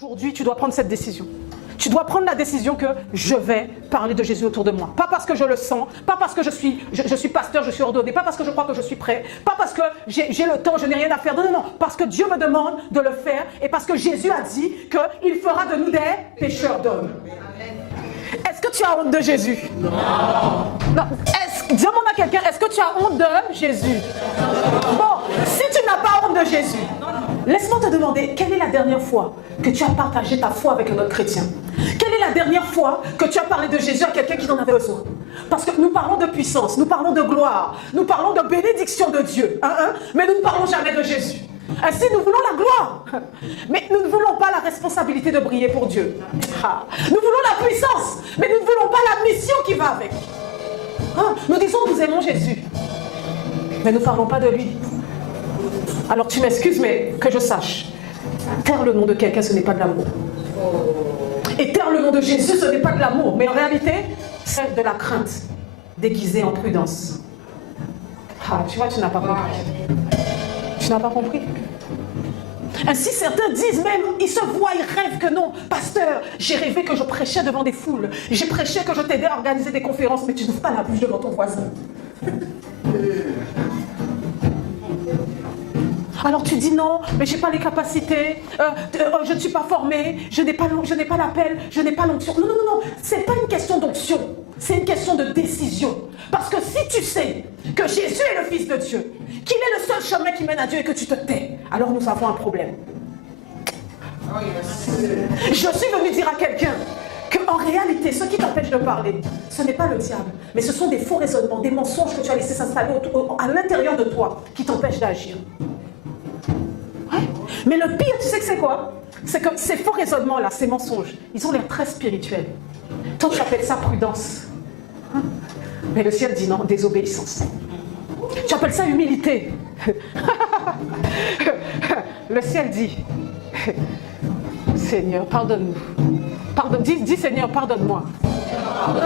Aujourd'hui, tu dois prendre cette décision. Tu dois prendre la décision que je vais parler de Jésus autour de moi. Pas parce que je le sens, pas parce que je suis pasteur, je suis ordonné, pas parce que je crois que je suis prêt, pas parce que j'ai le temps, je n'ai rien à faire. Non, non, non. Parce que Dieu me demande de le faire et parce que Jésus a dit qu'il fera de nous des pécheurs d'hommes. Est-ce que tu as honte de Jésus? Non. Demande à quelqu'un, est-ce que tu as honte de Jésus? Bon, si tu n'as pas honte de Jésus, laisse-moi te demander, quelle est la dernière fois que tu as partagé ta foi avec un autre chrétien? Quelle est la dernière fois que tu as parlé de Jésus à quelqu'un qui en avait besoin? Parce que nous parlons de puissance, nous parlons de gloire, nous parlons de bénédiction de Dieu, mais nous ne parlons jamais de Jésus. Ainsi, nous voulons la gloire, mais nous ne voulons pas la responsabilité de briller pour Dieu. Nous voulons la puissance, mais nous ne voulons pas la mission qui va avec. Nous disons que nous aimons Jésus, mais nous ne parlons pas de lui. Alors tu m'excuses, mais que je sache, taire le nom de quelqu'un, ce n'est pas de l'amour. Et taire le nom de Jésus, ce n'est pas de l'amour, mais en réalité, c'est de la crainte déguisée en prudence. Tu vois, tu n'as pas compris. Tu n'as pas compris. Ainsi, certains disent même, ils se voient, ils rêvent que non. Pasteur, j'ai rêvé que je prêchais devant des foules. J'ai prêché que je t'aidais à organiser des conférences, mais tu n'ouvres pas la bouche devant ton voisin. Alors tu dis non, mais je n'ai pas les capacités, je ne suis pas formée, je n'ai pas l'appel, je n'ai pas l'onction. Non, non, non, non, ce n'est pas une question d'onction, c'est une question de décision. Parce que si tu sais que Jésus est le Fils de Dieu, qu'il est le seul chemin qui mène à Dieu et que tu te tais, alors nous avons un problème. Je suis venue dire à quelqu'un qu'en réalité, ce qui t'empêche de parler, ce n'est pas le diable, mais ce sont des faux raisonnements, des mensonges que tu as laissés s'installer à l'intérieur de toi qui t'empêchent d'agir. Ouais. Mais le pire, tu sais que c'est quoi? C'est que ces faux raisonnements-là, ces mensonges, ils ont l'air très spirituels. Toi, tu appelles ça prudence. Mais le ciel dit non, désobéissance. Tu appelles ça humilité. Le ciel dit, Seigneur, pardonne-nous. Dis Seigneur, pardonne-moi.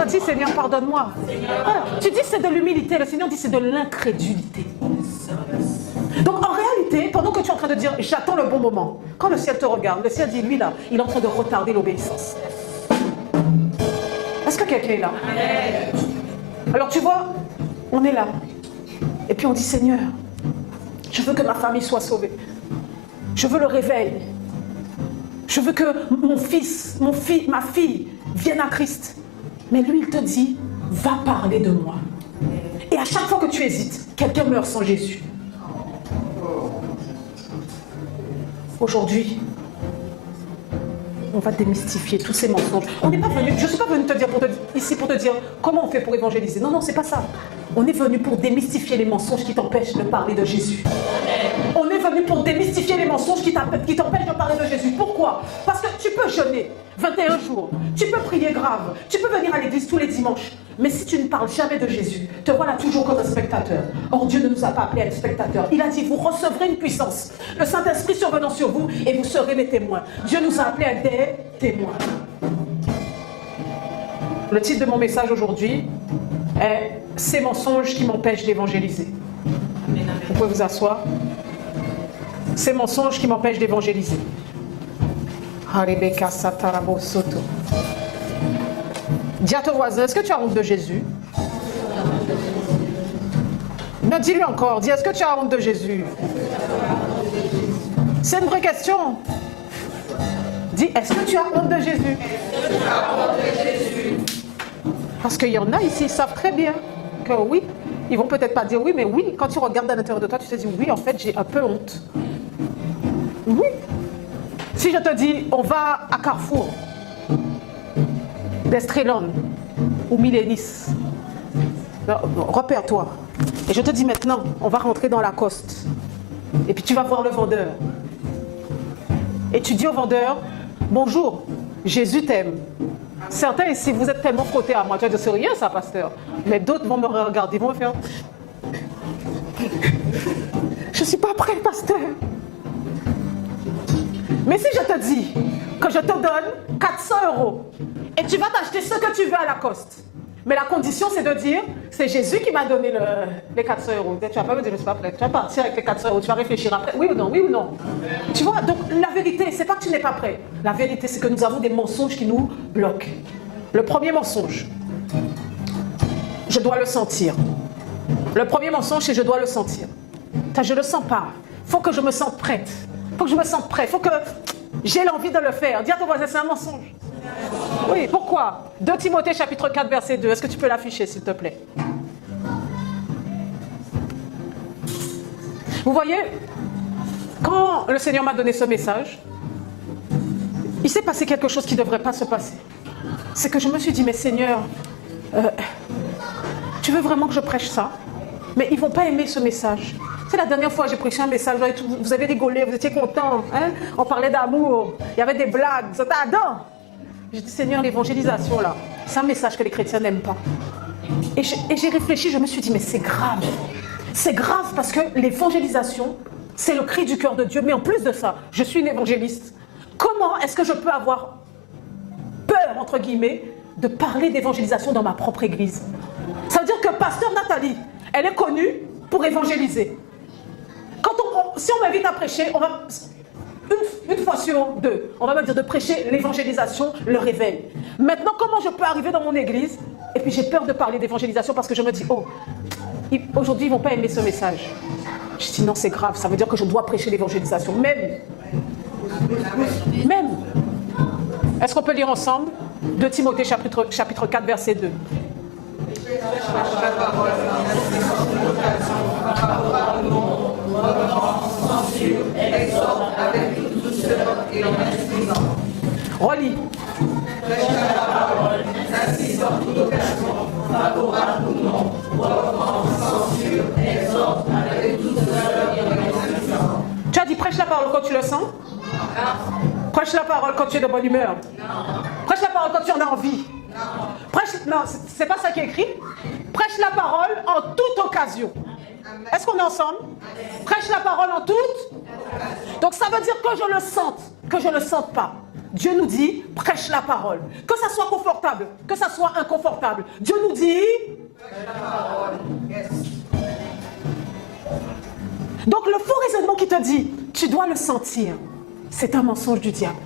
Dis Seigneur, pardonne-moi. Tu dis c'est de l'humilité, le Seigneur dit c'est de l'incrédulité. Donc en réalité, pendant que tu es en train de dire j'attends le bon moment, quand le ciel te regarde, le ciel dit lui là, il est en train de retarder l'obéissance. Est-ce que quelqu'un est là? Alors tu vois, on est là. Et puis on dit Seigneur, je veux que ma famille soit sauvée. Je veux le réveil. Je veux que ma fille vienne à Christ. Mais lui, il te dit, va parler de moi. Et à chaque fois que tu hésites, quelqu'un meurt sans Jésus. Aujourd'hui, on va démystifier tous ces mensonges. On n'est pas venu, je ne suis pas venue ici pour te dire comment on fait pour évangéliser. Non, non, c'est pas ça. On est venu pour démystifier les mensonges qui t'empêchent de parler de Jésus. On est venu pour démystifier les mensonges qui t'empêchent de parler de Jésus. Pourquoi? Parce que tu peux jeûner 21 jours, tu peux prier grave, tu peux venir à l'église tous les dimanches. Mais si tu ne parles jamais de Jésus, te voilà toujours comme un spectateur. Or, Dieu ne nous a pas appelés à être spectateurs. Il a dit, vous recevrez une puissance. Le Saint-Esprit survenant sur vous et vous serez mes témoins. Dieu nous a appelés à être des témoins. Le titre de mon message aujourd'hui est « Ces mensonges qui m'empêchent d'évangéliser ». Vous pouvez vous asseoir. Ces mensonges qui m'empêchent d'évangéliser. Dis à ton voisin, est-ce que tu as honte de Jésus? Non, dis-lui encore, dis, est-ce que tu as honte de Jésus? C'est une vraie question. Dis, est-ce que tu as honte de Jésus? Parce qu'il y en a ici, ils savent très bien que oui, ils vont peut-être pas dire oui, mais oui, quand tu regardes à l'intérieur de toi, tu te dis oui, en fait, j'ai un peu honte. Oui. Si je te dis, on va à Carrefour, d'Estrelon ou Milénis, repère-toi. Et je te dis maintenant, on va rentrer dans Lacoste. Et puis tu vas voir le vendeur. Et tu dis au vendeur, bonjour, Jésus t'aime. Certains ici, vous êtes tellement frottés à moi, tu vas dire, c'est rien ça, pasteur. Mais d'autres vont me regarder, vont me faire, je ne suis pas prêt, pasteur. Mais si je te dis que je te donne 400 € et tu vas t'acheter ce que tu veux à Lacoste, Mais la condition, c'est de dire, c'est Jésus qui m'a donné les 400 euros. Tu vas pas me dire, je ne suis pas prête. Tu vas partir avec les 400 euros, tu vas réfléchir après. Oui ou non, oui ou non. Tu vois, donc la vérité, c'est pas que tu n'es pas prêt. La vérité, c'est que nous avons des mensonges qui nous bloquent. Le premier mensonge, je dois le sentir. Le premier mensonge, c'est je dois le sentir. Je ne le sens pas. Il faut que je me sente prête. Il faut que je me sente prête. Il faut que j'ai l'envie de le faire. Dis à ton voisin, c'est un mensonge. Oui, pourquoi? 2 Timothée chapitre 4 verset 2. Est-ce que tu peux l'afficher s'il te plaît? Vous voyez, quand le Seigneur m'a donné ce message, il s'est passé quelque chose qui ne devrait pas se passer. C'est que je me suis dit, mais Seigneur, tu veux vraiment que je prêche ça? Mais ils ne vont pas aimer ce message. C'est la dernière fois que j'ai prêché un message, vous avez rigolé, vous étiez contents, hein? On parlait d'amour, il y avait des blagues, c'était adorable. J'ai dit, Seigneur, l'évangélisation, là, c'est un message que les chrétiens n'aiment pas. Et j'ai réfléchi, je me suis dit, mais c'est grave. C'est grave parce que l'évangélisation, c'est le cri du cœur de Dieu. Mais en plus de ça, je suis une évangéliste. Comment est-ce que je peux avoir peur, entre guillemets, de parler d'évangélisation dans ma propre église? Ça veut dire que Pasteur Nathalie, elle est connue pour évangéliser. Si on m'invite à prêcher, on va... Une fois sur 2, on va me dire de prêcher l'évangélisation, le réveil. Maintenant, comment je peux arriver dans mon église et puis j'ai peur de parler d'évangélisation parce que je me dis, oh, aujourd'hui ils ne vont pas aimer ce message. Je dis non, c'est grave, ça veut dire que je dois prêcher l'évangélisation. Même. Est-ce qu'on peut lire ensemble 2 Timothée chapitre 4 verset 2. Relis. Tu as dit prêche la parole quand tu le sens? Prêche la parole quand tu es de bonne humeur? Prêche la parole quand tu en as envie? Non, c'est pas ça qui est écrit. Prêche la parole en toute occasion. Est-ce qu'on est ensemble? Prêche la parole en toute. Donc ça veut dire que je le sente, que je ne le sente pas. Dieu nous dit, prêche la parole. Que ça soit confortable, que ça soit inconfortable. Dieu nous dit... Prêche la parole. Yes. Donc le faux raisonnement qui te dit, tu dois le sentir, c'est un mensonge du diable.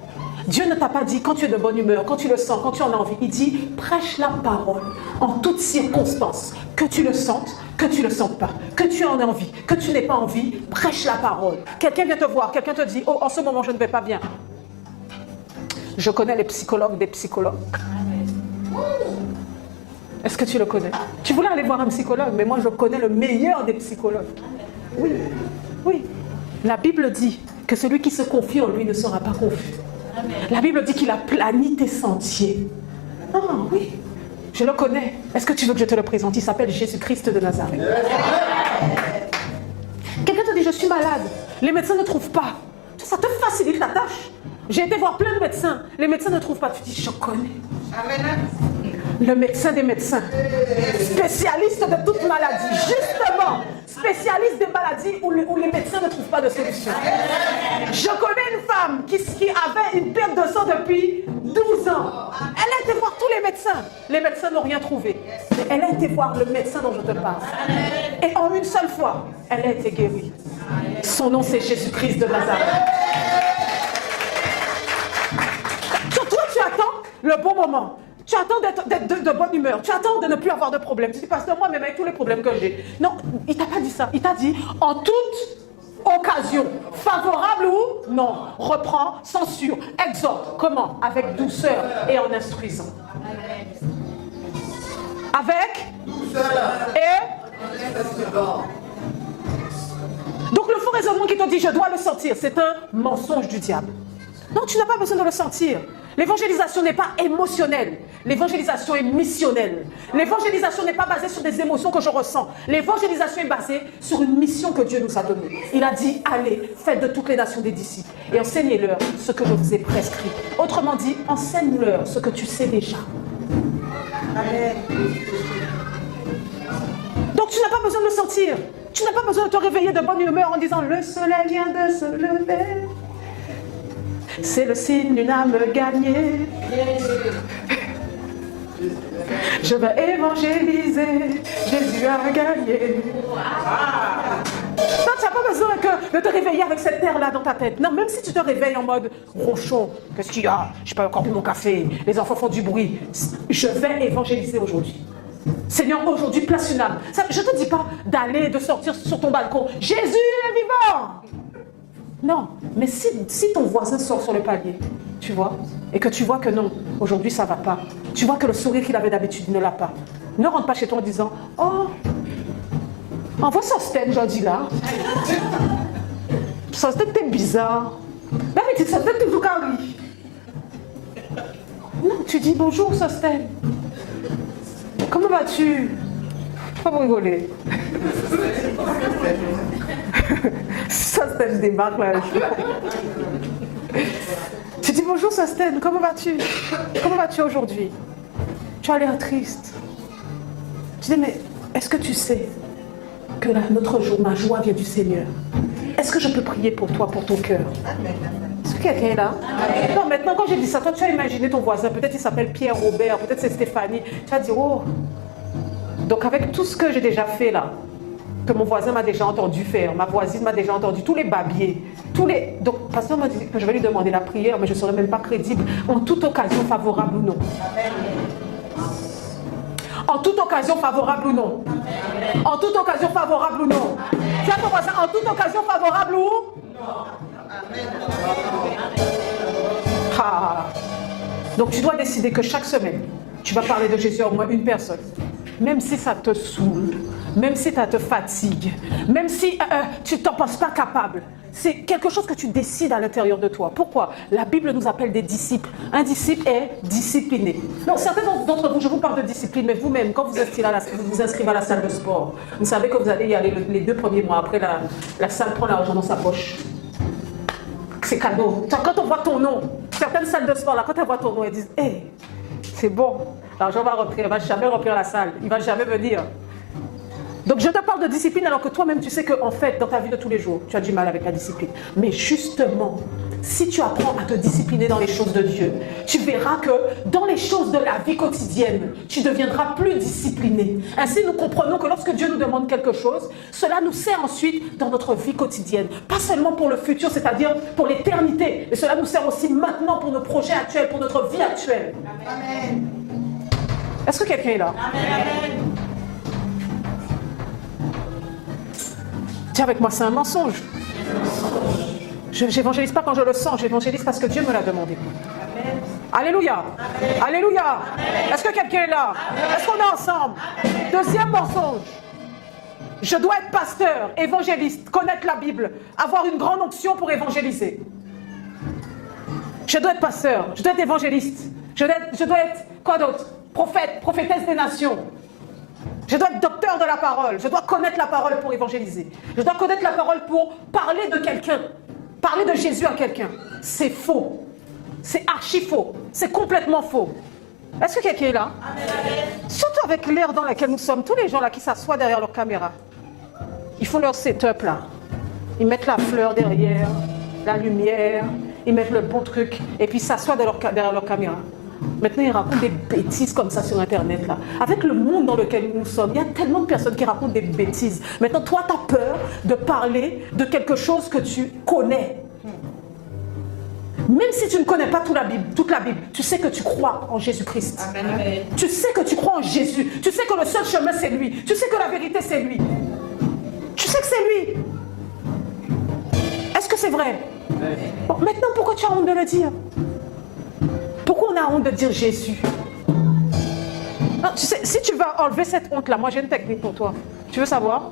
Dieu ne t'a pas dit quand tu es de bonne humeur, quand tu le sens, quand tu en as envie. Il dit, prêche la parole en toutes circonstances. Que tu le sentes, que tu ne le sentes pas, que tu en aies envie, que tu n'aies pas envie, prêche la parole. Quelqu'un vient te voir, quelqu'un te dit, oh, en ce moment je ne vais pas bien. Je connais les psychologues des psychologues. Est-ce que tu le connais? Tu voulais aller voir un psychologue, mais moi je connais le meilleur des psychologues. Oui, oui. La Bible dit que celui qui se confie en lui ne sera pas confus. La Bible dit qu'il a plani tes sentiers. Ah oui, je le connais. Est-ce que tu veux que je te le présente? Il s'appelle Jésus-Christ de Nazareth. Quelqu'un te dit, je suis malade. Les médecins ne trouvent pas. Ça te facilite la tâche. J'ai été voir plein de médecins. Les médecins ne trouvent pas. Tu dis, je connais. Le médecin des médecins. Spécialiste de toute maladie. Justement, spécialiste des maladies où les médecins ne trouvent pas de solution. Je connais une femme qui avait une perte de sang depuis 12 ans. Elle a été voir tous les médecins. Les médecins n'ont rien trouvé. Mais elle a été voir le médecin dont je te parle. Et en une seule fois, elle a été guérie. Son nom, c'est Jésus-Christ de Nazareth. Toi, tu attends le bon moment. Tu attends d'être de bonne humeur. Tu attends de ne plus avoir de problème. Tu dis, pasteur, moi, même avec tous les problèmes que j'ai. Non, il t'a pas dit ça. Il t'a dit, en toute occasion, favorable ou non, reprends, censure, exhorte. Comment? Avec douceur et en instruisant. Avec douceur et... Donc le faux raisonnement qui te dit, je dois le sentir, c'est un mensonge du diable. Non, tu n'as pas besoin de le sentir. L'évangélisation n'est pas émotionnelle. L'évangélisation est missionnelle. L'évangélisation n'est pas basée sur des émotions que je ressens. L'évangélisation est basée sur une mission que Dieu nous a donnée. Il a dit, allez, faites de toutes les nations des disciples et enseignez-leur ce que je vous ai prescrit. Autrement dit, enseigne-leur ce que tu sais déjà. Amen. Donc tu n'as pas besoin de le sentir. Tu n'as pas besoin de te réveiller de bonne humeur en disant, le soleil vient de se lever. C'est le signe d'une âme gagnée. Je vais évangéliser, Jésus a gagné. Non, tu n'as pas besoin de te réveiller avec cette terre-là dans ta tête. Non, même si tu te réveilles en mode ronchon, qu'est-ce qu'il y a? Je n'ai pas encore bu mon café, les enfants font du bruit. Je vais évangéliser aujourd'hui. Seigneur, aujourd'hui, place une âme. Je ne te dis pas d'aller, de sortir sur ton balcon. Jésus est vivant! Non, mais si ton voisin sort sur le palier, tu vois, et que tu vois que non, aujourd'hui ça ne va pas, tu vois que le sourire qu'il avait d'habitude, il ne l'a pas, ne rentre pas chez toi en disant « Oh, envoie Sosten aujourd'hui là. Sosten, t'es bizarre. Ben, mais tu Sosten, t'es tout carré. » Non, tu dis « Bonjour Sosten. Comment vas-tu? » Faut pas rigoler. Sosten débarque là. Tu dis bonjour Sosten, comment vas-tu? Comment vas-tu aujourd'hui? Tu as l'air triste. Tu dis mais est-ce que tu sais que notre jour, ma joie vient du Seigneur? Est-ce que je peux prier pour toi, pour ton cœur? Est-ce que quelqu'un est là? Non, maintenant quand j'ai dit ça, toi tu as imaginé ton voisin, peut-être il s'appelle Pierre Robert, peut-être c'est Stéphanie. Tu vas dire oh. Donc avec tout ce que j'ai déjà fait là, que mon voisin m'a déjà entendu faire, ma voisine m'a déjà entendu, tous les babiers, donc le pasteur m'a dit que je vais lui demander la prière, mais je ne serai même pas crédible, en toute occasion favorable ou non. En toute occasion favorable ou non. En toute occasion favorable ou non. Tu as ton voisin en toute occasion favorable ou non. Ah. Donc tu dois décider que chaque semaine, tu vas parler de Jésus à au moins une personne. Même si ça te saoule, même si ça te fatigue, même si tu ne t'en penses pas capable. C'est quelque chose que tu décides à l'intérieur de toi. Pourquoi? La Bible nous appelle des disciples. Un disciple est discipliné. Donc certains d'entre vous, je vous parle de discipline, mais vous-même, quand vous vous inscrivez à la salle de sport, vous savez que vous allez y aller les 2 premiers mois. Après, la salle prend l'argent dans sa poche. C'est cadeau. Quand on voit ton nom, certaines salles de sport, là, quand elles voient ton nom, elles disent « Hey, c'est bon, l'argent va rentrer, il ne va jamais remplir la salle, il ne va jamais venir. » Donc je te parle de discipline alors que toi-même tu sais qu'en fait, dans ta vie de tous les jours, tu as du mal avec la discipline. Mais justement, si tu apprends à te discipliner dans les choses de Dieu, tu verras que dans les choses de la vie quotidienne, tu deviendras plus discipliné. Ainsi, nous comprenons que lorsque Dieu nous demande quelque chose, cela nous sert ensuite dans notre vie quotidienne. Pas seulement pour le futur, c'est-à-dire pour l'éternité, mais cela nous sert aussi maintenant pour nos projets actuels, pour notre vie actuelle. Amen. Est-ce que quelqu'un est là? Amen. Tiens, avec moi, c'est un mensonge. Je n'évangélise pas quand je le sens, j'évangélise parce que Dieu me l'a demandé. Amen. Alléluia. Amen. Alléluia. Est-ce que quelqu'un est là? Est-ce qu'on est ensemble? Deuxième mensonge. Je dois être pasteur, évangéliste, connaître la Bible, avoir une grande onction pour évangéliser. Je dois être pasteur, je dois être évangéliste, je dois être, quoi d'autre? Prophète, prophétesse des nations. Je dois être docteur de la parole. Je dois connaître la parole pour évangéliser. Je dois connaître la parole pour parler de quelqu'un. Parler de Jésus à quelqu'un. C'est faux. C'est archi faux. C'est complètement faux. Est-ce que quelqu'un est là? Surtout avec l'ère dans laquelle nous sommes. Tous les gens là qui s'assoient derrière leur caméra. Ils font leur setup là. Ils mettent la fleur derrière, la lumière. Ils mettent le bon truc. Et puis ils s'assoient derrière leur caméra. Maintenant, ils racontent des bêtises comme ça sur Internet. Là. Avec le monde dans lequel nous sommes, il y a tellement de personnes qui racontent des bêtises. Maintenant, toi, tu as peur de parler de quelque chose que tu connais. Même si tu ne connais pas toute la Bible, tu sais que tu crois en Jésus-Christ. Amen. Tu sais que tu crois en Jésus. Tu sais que le seul chemin, c'est lui. Tu sais que la vérité, c'est lui. Tu sais que c'est lui. Est-ce que c'est vrai? Bon, maintenant, pourquoi tu as honte de le dire? Pourquoi on a honte de dire Jésus? Non, tu sais, si tu vas enlever cette honte-là, moi j'ai une technique pour toi. Tu veux savoir?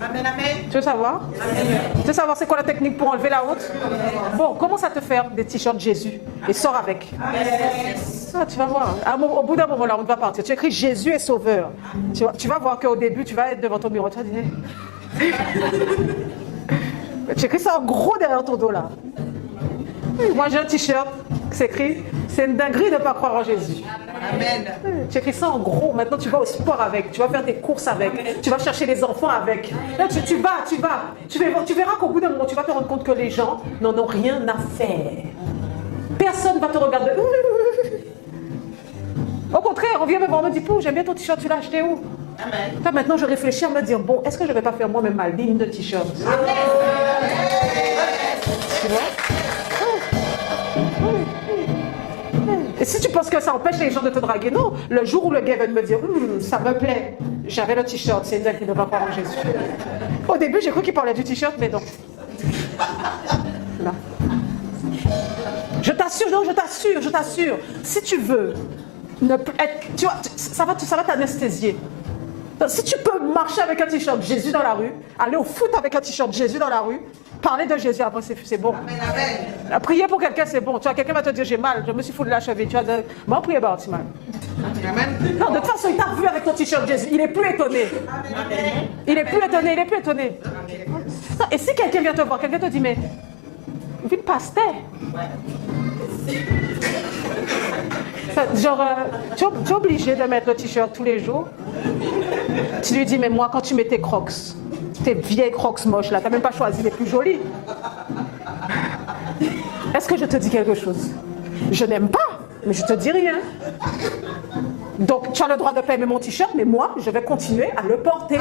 Amen, amen. Tu veux savoir? Amen. Tu veux savoir c'est quoi la technique pour enlever la honte? Bon, commence à te faire des t-shirts Jésus et sors avec. Ça, tu vas voir. Au bout d'un moment, la honte va partir. Tu écris Jésus est sauveur. Tu vas voir qu'au début, tu vas être devant ton bureau. Tu vas dire... tu écris ça en gros derrière ton dos là. Moi j'ai un t-shirt qui s'écrit c'est une dinguerie de ne pas croire en Jésus. Amen. Tu écris ça en gros. Maintenant tu vas au sport avec, tu vas faire tes courses avec, amen. Tu vas chercher les enfants avec. Là, tu verras qu'au bout d'un moment tu vas te rendre compte que les gens n'en ont rien à faire. Personne ne va te regarder. Au contraire, on vient dit, Pou, j'aime bien ton t-shirt, tu l'as acheté où? Amen. Là, maintenant, je réfléchis à me dire, bon, est-ce que je ne vais pas faire moi-même ma ligne de t-shirt? Tu vois? Et si tu penses que ça empêche les gens de te draguer, non. Le jour où le gars va me dire, ça me plaît, j'avais le t-shirt, c'est elle qui ne va pas croire en Jésus. Au début, j'ai cru qu'il parlait du t-shirt, mais non. Là. Je t'assure, non, je t'assure. Si tu veux, tu vois, ça va t'anesthésier. Si tu peux marcher avec un t-shirt Jésus dans la rue, aller au foot avec un t-shirt Jésus dans la rue, parler de Jésus après, c'est bon. Amen. Prier pour quelqu'un, c'est bon. Tu vois, quelqu'un va te dire, j'ai mal, je me suis foutu de la cheville. Tu vas dire, bon, priez pas, tu mal. Amen. Non, de toute façon, il t'a vu avec ton t-shirt Jésus. Il est plus étonné. Amen. Il est plus étonné. Non, et si quelqu'un vient te voir, quelqu'un te dit, mais, vu le pasteur. Genre, tu es obligé de mettre le t-shirt tous les jours. Tu lui dis, mais moi, quand tu mets tes crocs, tes vieilles crocs moches là, tu n'as même pas choisi les plus jolies. Est-ce que je te dis quelque chose? Je n'aime pas, mais je te dis rien. Donc, tu as le droit de pas aimer mon t-shirt, mais moi, je vais continuer à le porter.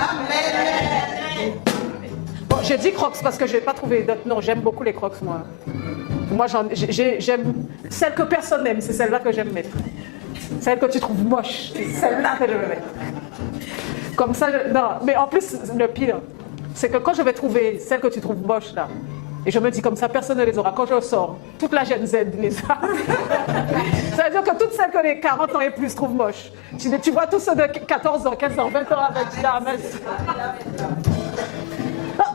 Bon, j'ai dit crocs parce que je n'ai pas trouvé d'autres. Non, j'aime beaucoup les crocs, moi. Moi, j'aime celle que personne n'aime, c'est celle-là que j'aime mettre. Celle que tu trouves moche, c'est celle-là que je vais mettre. Comme ça, non, mais en plus, le pire, c'est que quand je vais trouver celle que tu trouves moche, là, et je me dis comme ça, personne ne les aura. Quand je sors, toute la Gen Z les a. Ça veut dire que toutes celles que les 40 ans et plus trouvent moches. Tu vois tous ceux de 14 ans, 15 ans, 20 ans avec la messe.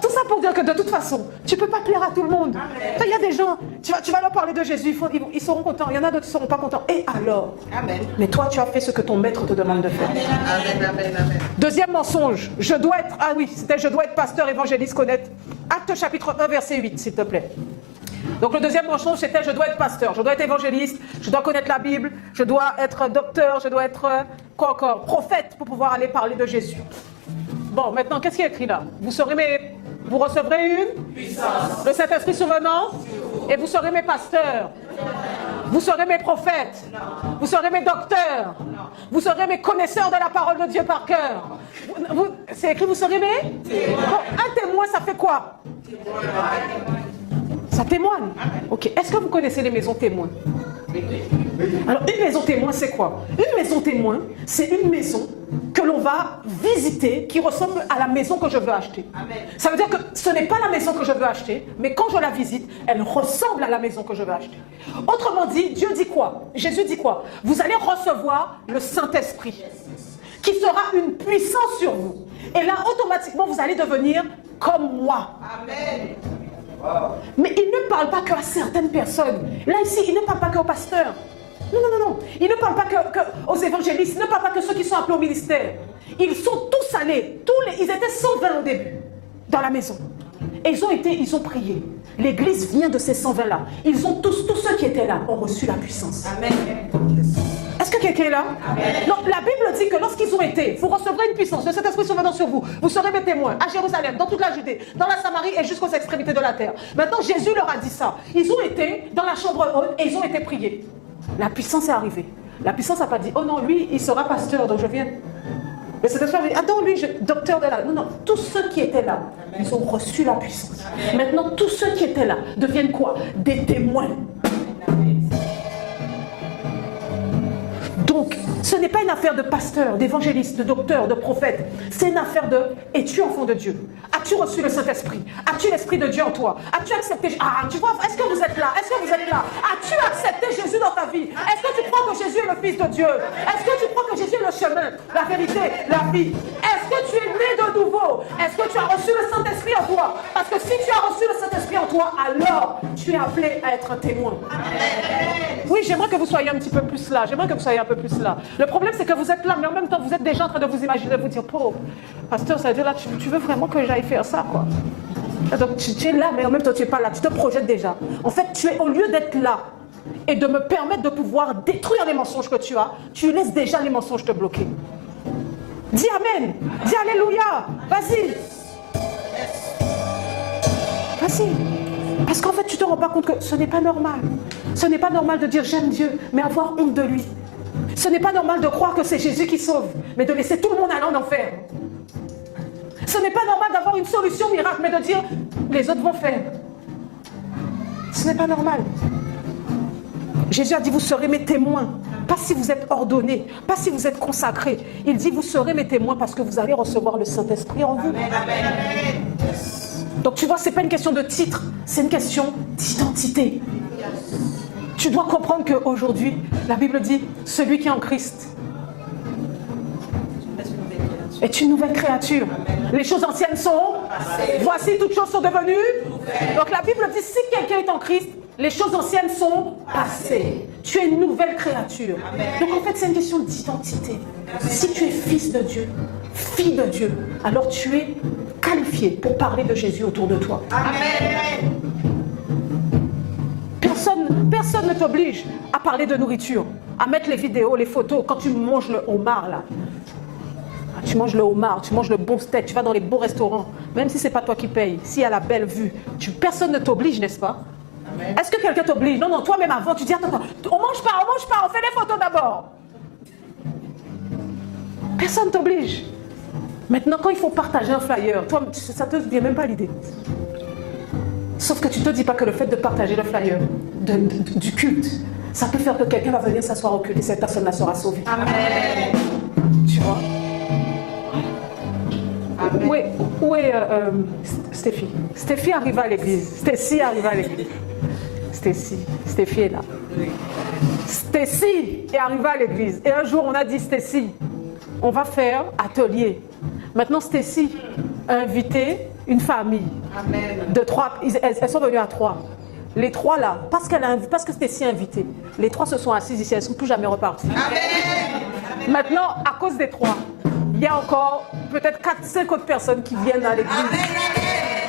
Tout ça pour dire que de toute façon, tu ne peux pas plaire à tout le monde. Il y a des gens, tu vas leur parler de Jésus, ils seront contents. Il y en a d'autres qui ne seront pas contents. Et alors? Amen. Mais toi, tu as fait ce que ton maître te demande de faire. Amen. Deuxième mensonge, je dois être pasteur, évangéliste, connaître. Acte chapitre 1, verset 8, s'il te plaît. Donc le deuxième mensonge, c'était je dois être pasteur, je dois être évangéliste, je dois connaître la Bible, je dois être docteur, je dois être quoi encore, prophète pour pouvoir aller parler de Jésus. Bon, maintenant, qu'est-ce qui est écrit là? Vous recevrez une puissance. Le Saint-Esprit survenant et vous serez mes pasteurs. Vous serez mes prophètes. Vous serez mes docteurs. Vous serez mes connaisseurs de la parole de Dieu par cœur. C'est écrit, vous serez mes témoins. Un témoin, ça fait quoi? Ça témoigne. Ok. Est-ce que vous connaissez les maisons témoins? Alors, une maison témoin, c'est quoi? Une maison témoin, c'est une maison que l'on va visiter qui ressemble à la maison que je veux acheter. Amen. Ça veut dire que ce n'est pas la maison que je veux acheter, mais quand je la visite, elle ressemble à la maison que je veux acheter. Autrement dit, Dieu dit quoi? Jésus dit quoi? Vous allez recevoir le Saint-Esprit, qui sera une puissance sur vous. Et là, automatiquement, vous allez devenir comme moi. Amen. Mais il ne parle pas qu'à certaines personnes. Là, ici, il ne parle pas qu'aux pasteurs. Non. Il ne parle pas qu'aux évangélistes. Il ne parle pas que ceux qui sont appelés au ministère. Ils sont tous allés. Ils étaient 120 au début, dans la maison. Et ils ont prié. L'église vient de ces 120-là. Tous ceux qui étaient là ont reçu la puissance. Amen. Est-ce que quelqu'un est là? Amen. Donc, la Bible dit que lorsqu'ils ont été, vous recevrez une puissance, le Saint-Esprit survenant sur vous. Vous serez mes témoins à Jérusalem, dans toute la Judée, dans la Samarie et jusqu'aux extrémités de la terre. Maintenant, Jésus leur a dit ça. Ils ont été dans la chambre haute et ils ont été priés. La puissance est arrivée. La puissance n'a pas dit, oh non, lui, il sera pasteur, donc je viens. Mais c'est ça, attends, lui, docteur de la... Non, tous ceux qui étaient là, ils ont reçu la puissance. Maintenant, tous ceux qui étaient là deviennent quoi? Des témoins. Donc, ce n'est pas une affaire de pasteur, d'évangéliste, de docteur, de prophète. C'est une affaire de « Es-tu enfant de Dieu? As-tu reçu le Saint-Esprit? As-tu l'Esprit de Dieu en toi? As-tu accepté... Ah, tu vois, est-ce que vous êtes là? Est-ce que vous êtes là? As-tu accepté Jésus dans ta vie? Est-ce que tu crois que Jésus est le Fils de Dieu? Est-ce que tu crois que Jésus est le chemin, la vérité, la vie? Est-ce que tu es né de nouveau? Est-ce que tu as reçu le Saint-Esprit en toi? Parce que si tu as reçu le Saint-Esprit en toi, alors tu es appelé à être un témoin. Oui, j'aimerais que vous soyez un petit peu plus là. J'aimerais que vous soyez un peu plus là. Le problème, c'est que vous êtes là, mais en même temps, vous êtes déjà en train de vous imaginer, de vous dire, pauvre, pasteur, ça veut dire là, tu veux vraiment que j'aille faire ça, quoi. Donc, tu es là, mais en même temps, tu n'es pas là. Tu te projettes déjà. En fait, au lieu d'être là et de me permettre de pouvoir détruire les mensonges que tu as, tu laisses déjà les mensonges te bloquer. Dis Amen. Dis Alléluia. Vas-y. Vas-y. Parce qu'en fait, tu ne te rends pas compte que ce n'est pas normal. Ce n'est pas normal de dire j'aime Dieu, mais avoir honte de lui. Ce n'est pas normal de croire que c'est Jésus qui sauve, mais de laisser tout le monde aller en enfer. Ce n'est pas normal d'avoir une solution miracle, mais de dire les autres vont faire. Ce n'est pas normal. Jésus a dit, vous serez mes témoins. Pas si vous êtes ordonnés, pas si vous êtes consacrés. Il dit, vous serez mes témoins parce que vous allez recevoir le Saint-Esprit en vous. Amen. Donc tu vois, ce n'est pas une question de titre, c'est une question d'identité. Tu dois comprendre qu'aujourd'hui, la Bible dit, celui qui est en Christ est une nouvelle créature. Les choses anciennes sont, voici toutes choses sont devenues. Donc la Bible dit, si quelqu'un est en Christ, les choses anciennes sont passées. Tu es une nouvelle créature. Donc en fait, c'est une question d'identité. Si tu es fils de Dieu, fille de Dieu, alors tu es qualifié pour parler de Jésus autour de toi. Amen. Personne ne t'oblige à parler de nourriture, à mettre les vidéos, les photos. Quand tu manges le homard, là, tu manges le homard, tu manges le bon steak, tu vas dans les beaux restaurants, même si ce n'est pas toi qui payes, s'il y a la belle vue, personne ne t'oblige, n'est-ce pas? Est-ce que quelqu'un t'oblige? Non, non, toi-même avant, tu dis, attends, on mange pas, on fait les photos d'abord. Personne ne t'oblige. Maintenant, quand il faut partager un flyer, toi, ça ne te vient même pas l'idée. Sauf que tu ne te dis pas que le fait de partager le flyer du culte, ça peut faire que quelqu'un va venir s'asseoir au culte et cette personne-là sera sauvée. Amen. Tu vois? Où est Stéphie? Stéphie arriva à l'église. Stécie arriva à l'église. Stéphie est là. Stécie est arrivée à l'église. Et un jour, on a dit, Stécie, on va faire atelier. Maintenant, Stécie a invité une famille. Amen. De 3. Elles sont venues à 3. Les 3 là, parce que Stécie a invité, les 3 se sont assises ici, elles ne sont plus jamais reparties. Amen. Maintenant, à cause des 3, il y a encore peut-être 4-5 autres personnes qui viennent à l'église,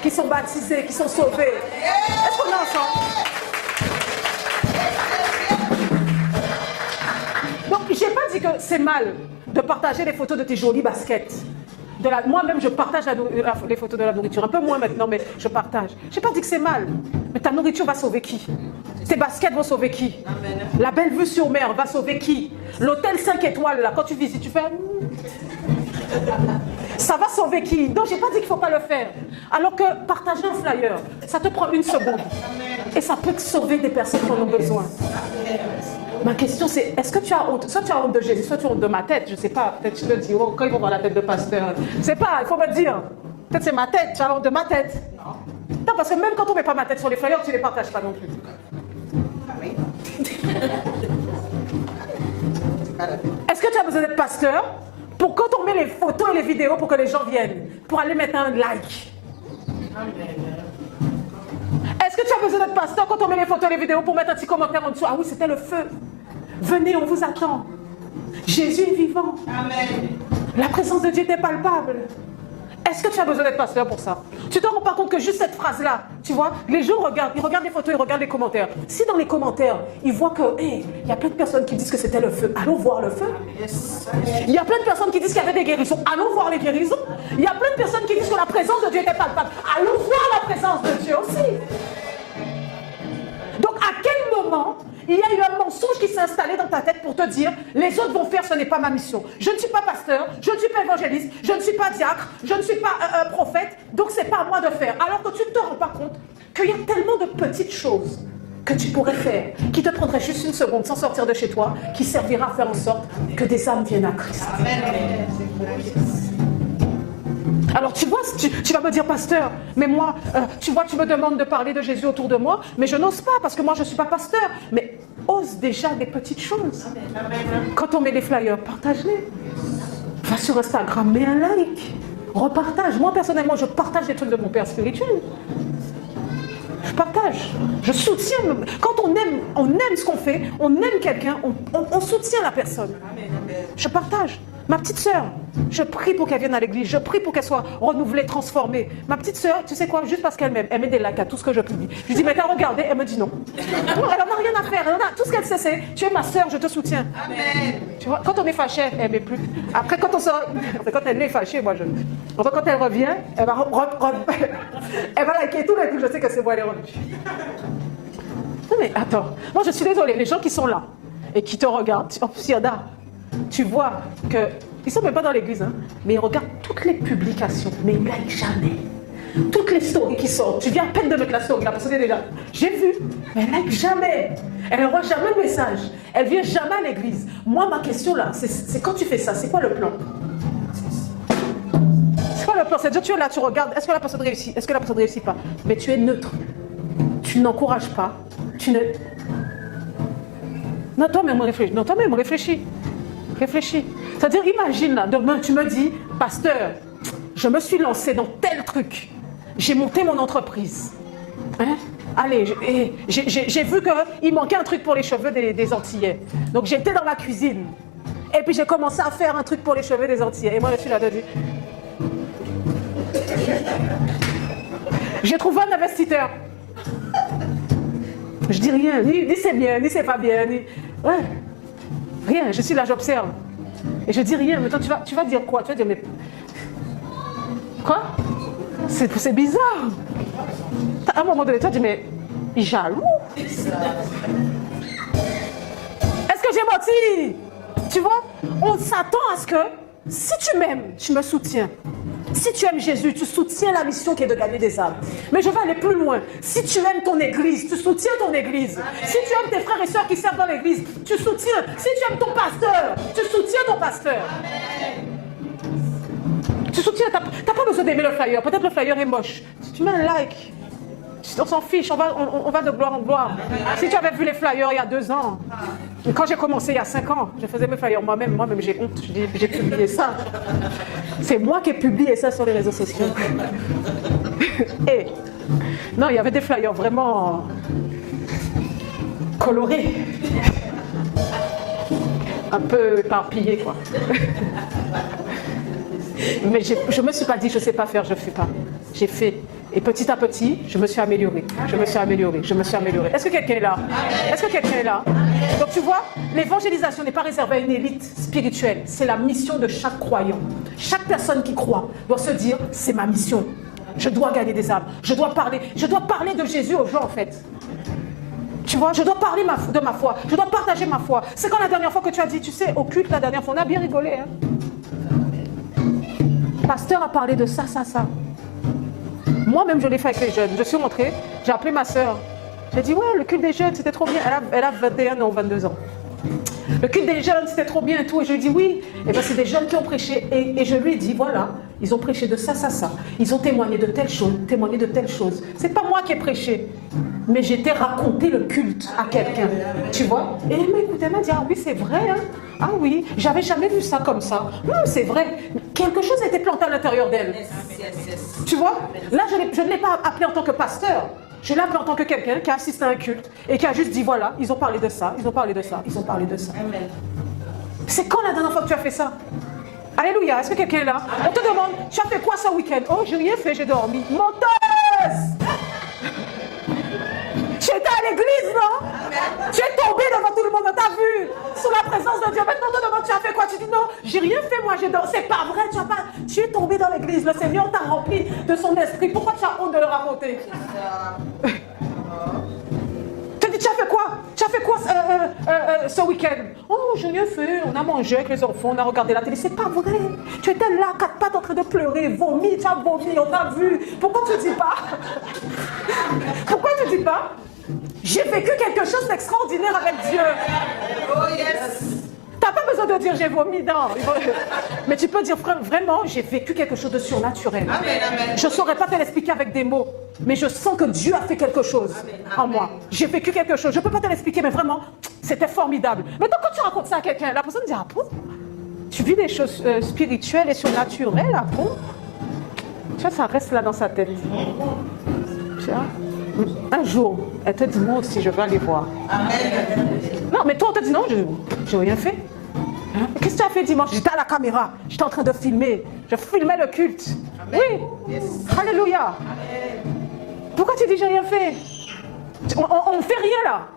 qui sont baptisées, qui sont sauvées. Est-ce qu'on est ensemble? Donc, je n'ai pas dit que c'est mal de partager les photos de tes jolies baskets. Moi-même, je partage les photos de la nourriture. Un peu moins maintenant, mais je partage. Je n'ai pas dit que c'est mal. Mais ta nourriture va sauver qui? Tes baskets vont sauver qui? Amen. La belle vue sur mer va sauver qui? L'hôtel 5 étoiles, là, quand tu visites, tu fais... Ça va sauver qui? Donc, je n'ai pas dit qu'il ne faut pas le faire. Alors que partager un flyer, ça te prend 1 seconde. Et ça peut te sauver des personnes qui en ont besoin. Ma question c'est, est-ce que tu as honte? Soit tu as honte de Jésus, soit tu as honte de ma tête. Je ne sais pas, peut-être tu te dis, oh, quand ils vont voir la tête de pasteur. Je ne sais pas, il faut me dire. Peut-être c'est ma tête, tu as honte de ma tête. Non, parce que même quand on ne met pas ma tête sur les flyers, tu ne les partages pas non plus. Est-ce que tu as besoin d'être pasteur pour quand on met les photos et les vidéos pour que les gens viennent, pour aller mettre un like? Est-ce que tu as besoin d'être pasteur quand on met les photos et les vidéos pour mettre un petit commentaire en dessous? Ah oui, c'était le feu. Venez, on vous attend. Jésus est vivant. Amen. La présence de Dieu est palpable. Est-ce que tu as besoin d'être pasteur pour ça? Tu te rends pas compte que juste cette phrase-là, tu vois, les gens regardent, ils regardent les photos, ils regardent les commentaires. Si dans les commentaires, ils voient que, il y a plein de personnes qui disent que c'était le feu, allons voir le feu. Il y a plein de personnes qui disent qu'il y avait des guérisons, allons voir les guérisons. Il y a plein de personnes qui disent que la présence de Dieu était palpable, allons voir la présence de Dieu aussi. Donc à quel moment il y a eu un mensonge qui s'est installé dans ta tête pour te dire les autres vont faire, ce n'est pas ma mission. Je ne suis pas pasteur, je ne suis pas évangéliste, je ne suis pas diacre, je ne suis pas prophète, donc ce n'est pas à moi de faire. Alors que tu ne te rends pas compte qu'il y a tellement de petites choses que tu pourrais faire, qui te prendraient juste 1 seconde sans sortir de chez toi, qui servira à faire en sorte que des âmes viennent à Christ. Amen. Alors tu vois, tu vas me dire, pasteur, mais moi, tu vois, tu me demandes de parler de Jésus autour de moi, mais je n'ose pas parce que moi je ne suis pas pasteur. Mais ose déjà des petites choses. Quand on met les flyers, partage-les. Va sur Instagram, mets un like. Repartage. Moi personnellement, je partage les trucs de mon père spirituel. Je partage. Je soutiens. Quand on aime ce qu'on fait, on aime quelqu'un, on soutient la personne. Je partage. Ma petite sœur, je prie pour qu'elle vienne à l'église, je prie pour qu'elle soit renouvelée, transformée. Ma petite sœur, tu sais quoi, juste parce qu'elle m'aime, elle met des likes à tout ce que je publie. Je lui dis, mais t'as regardé? Elle me dit non. Elle n'en a rien à faire, tout ce qu'elle sait, c'est, tu es ma sœur, je te soutiens. Amen. Tu vois, quand on est fâché, elle ne met plus. Après, quand elle est fâchée, moi je... Enfin, quand elle revient, elle va liker tout, et je sais que c'est moi, elle est revenue. Non mais attends, moi je suis désolée, les gens qui sont là, et qui te regardent. En plus, il y en a. Tu vois qu'ils ne sont même pas dans l'église, hein, mais ils regardent toutes les publications, mais ils ne like jamais. Toutes les stories qui sortent, tu viens à peine de mettre la story, la personne est déjà. J'ai vu, mais elle like jamais. Elle n'envoie jamais le message. Elle vient jamais à l'église. Moi, ma question là, c'est quand tu fais ça, c'est quoi le plan? C'est quoi le plan? C'est-à-dire tu es là, tu regardes, est-ce que la personne réussit? Est-ce que la personne ne réussit pas? Mais tu es neutre. Tu n'encourages pas. Tu ne... Non, toi-même réfléchis. Non, toi-même réfléchis. Réfléchis. C'est-à-dire, imagine là, demain tu me dis, pasteur, je me suis lancé dans tel truc. J'ai monté mon entreprise. Hein? Allez, j'ai vu qu'il manquait un truc pour les cheveux des Antillais. Donc j'étais dans la cuisine. Et puis j'ai commencé à faire un truc pour les cheveux des Antillais. Et moi je suis là de dire... J'ai trouvé un investisseur. Je dis rien, ni c'est bien, ni c'est pas bien, ni... Ouais. Rien, je suis là, j'observe. Et je dis rien, mais toi tu vas dire quoi? Tu vas dire, mais... Quoi? C'est bizarre. À un moment donné, tu vas dire, mais... Il est jaloux. Est-ce que j'ai menti? Tu vois? On s'attend à ce que, si tu m'aimes, tu me soutiens. Si tu aimes Jésus, tu soutiens la mission qui est de gagner des âmes. Mais je vais aller plus loin. Si tu aimes ton église, tu soutiens ton église. Si tu aimes tes frères et sœurs qui servent dans l'église, tu soutiens. Si tu aimes ton pasteur, tu soutiens ton pasteur. Tu soutiens, t'as pas besoin d'aimer le flyer. Peut-être le flyer est moche. Si tu mets un like, on s'en fiche, on va de gloire en gloire. Si tu avais vu les flyers il y a 2 ans, quand j'ai commencé il y a 5 ans, je faisais mes flyers moi-même j'ai honte, j'ai publié ça. C'est moi qui ai publié ça sur les réseaux sociaux. Et non, il y avait des flyers vraiment colorés, un peu éparpillés quoi. Mais je ne me suis pas dit, je ne sais pas faire, je ne fais pas. J'ai fait. Et petit à petit, je me suis améliorée. Je me suis améliorée. Est-ce que quelqu'un est là? Est-ce que quelqu'un est là? Donc tu vois, l'évangélisation n'est pas réservée à une élite spirituelle. C'est la mission de chaque croyant. Chaque personne qui croit doit se dire, c'est ma mission. Je dois gagner des âmes. Je dois parler de Jésus aux gens en fait. Tu vois, je dois parler de ma foi. Je dois partager ma foi. C'est quand la dernière fois que tu as dit, tu sais, au culte, la dernière fois, on a bien rigolé. Hein? Le pasteur a parlé de ça. Moi-même, je l'ai fait avec les jeunes. Je suis rentrée, j'ai appelé ma soeur. J'ai dit, ouais, le culte des jeunes, c'était trop bien. Elle a 21 ans, 22 ans. Le culte des jeunes, c'était trop bien et tout. Et je lui ai dit, oui. Et bien, c'est des jeunes qui ont prêché. Et je lui ai dit, voilà, ils ont prêché de ça. Ils ont témoigné de telle chose, C'est pas moi qui ai prêché. Mais j'ai été raconter le culte à quelqu'un. Tu vois? Et elle m'a écouté, elle m'a dit, ah oui, c'est vrai, hein? Ah oui, j'avais jamais vu ça comme ça. C'est vrai. Quelque chose a été planté à l'intérieur d'elle. Tu vois? Là, je ne l'ai pas appelé en tant que pasteur. Je l'ai appelé en tant que quelqu'un qui a assisté à un culte et qui a juste dit, voilà, ils ont parlé de ça. C'est quand la dernière fois que tu as fait ça? Alléluia, est-ce que quelqu'un est là? On te demande, tu as fait quoi ce week-end? Oh, j'ai rien fait, j'ai dormi. Menteuse! Tu étais à l'église, non? Tu es tombé devant tout le monde, on t'a vu, sous la présence de Dieu. Maintenant, on te demande, tu as fait quoi? Tu dis non, j'ai rien fait, moi, j'ai dormi. C'est pas vrai, tu es tombé dans l'église. Le Seigneur t'a rempli de son esprit. Pourquoi tu as honte de le raconter? Tu dis, tu as fait quoi? Tu as fait quoi ce week-end? Oh, j'ai rien fait. On a mangé avec les enfants, on a regardé la télé. C'est pas vrai. Tu étais là, 4 pattes en train de pleurer, vomi, tu as vomi, on t'a vu. Pourquoi tu dis pas? Pourquoi tu dis pas? J'ai vécu quelque chose d'extraordinaire avec Dieu. Oh yes. T'as pas besoin de dire j'ai vomi, non. Mais tu peux dire vraiment, j'ai vécu quelque chose de surnaturel. Amen. Je ne saurais pas te l'expliquer avec des mots, mais je sens que Dieu a fait quelque chose en moi. J'ai vécu quelque chose. Je ne peux pas te l'expliquer, mais vraiment, c'était formidable. Maintenant, quand tu racontes ça à quelqu'un, la personne dit, ah bon? Tu vis des choses spirituelles et surnaturelles, ah bon? Tu vois, ça reste là dans sa tête. Tu vois? Un jour, elle te dit, moi aussi, je veux aller voir. Amen. Non, mais toi, on te dit, non, je n'ai rien fait. Hein? Qu'est-ce que tu as fait dimanche? J'étais à la caméra, j'étais en train de filmer. Je filmais le culte. Amen. Oui. Yes. Alléluia. Amen. Pourquoi tu dis, j'ai rien fait? On ne fait rien là.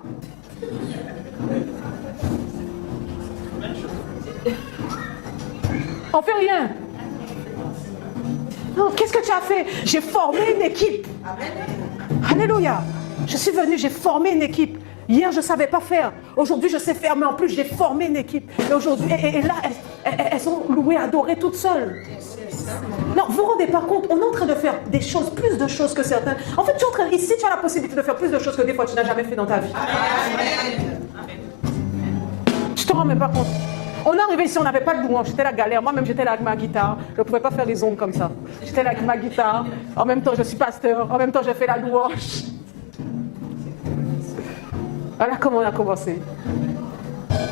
On fait rien. Non, qu'est-ce que tu as fait? J'ai formé une équipe. Amen. Alléluia. Je suis venue, j'ai formé une équipe. Hier, je ne savais pas faire. Aujourd'hui, je sais faire, mais en plus, j'ai formé une équipe. Et là, elles ont loué, adoré toutes seules. Non, vous ne vous rendez pas compte, on est en train de faire des choses, plus de choses que certains. En fait, ici, tu as la possibilité de faire plus de choses que des fois tu n'as jamais fait dans ta vie. Je ne te rends même pas compte. On est arrivé ici, on n'avait pas de louange, c'était la galère. Moi-même, j'étais là avec ma guitare. Je ne pouvais pas faire les ongles comme ça. J'étais là avec ma guitare. En même temps, je suis pasteur. En même temps, je fais la louange. Voilà comment on a commencé.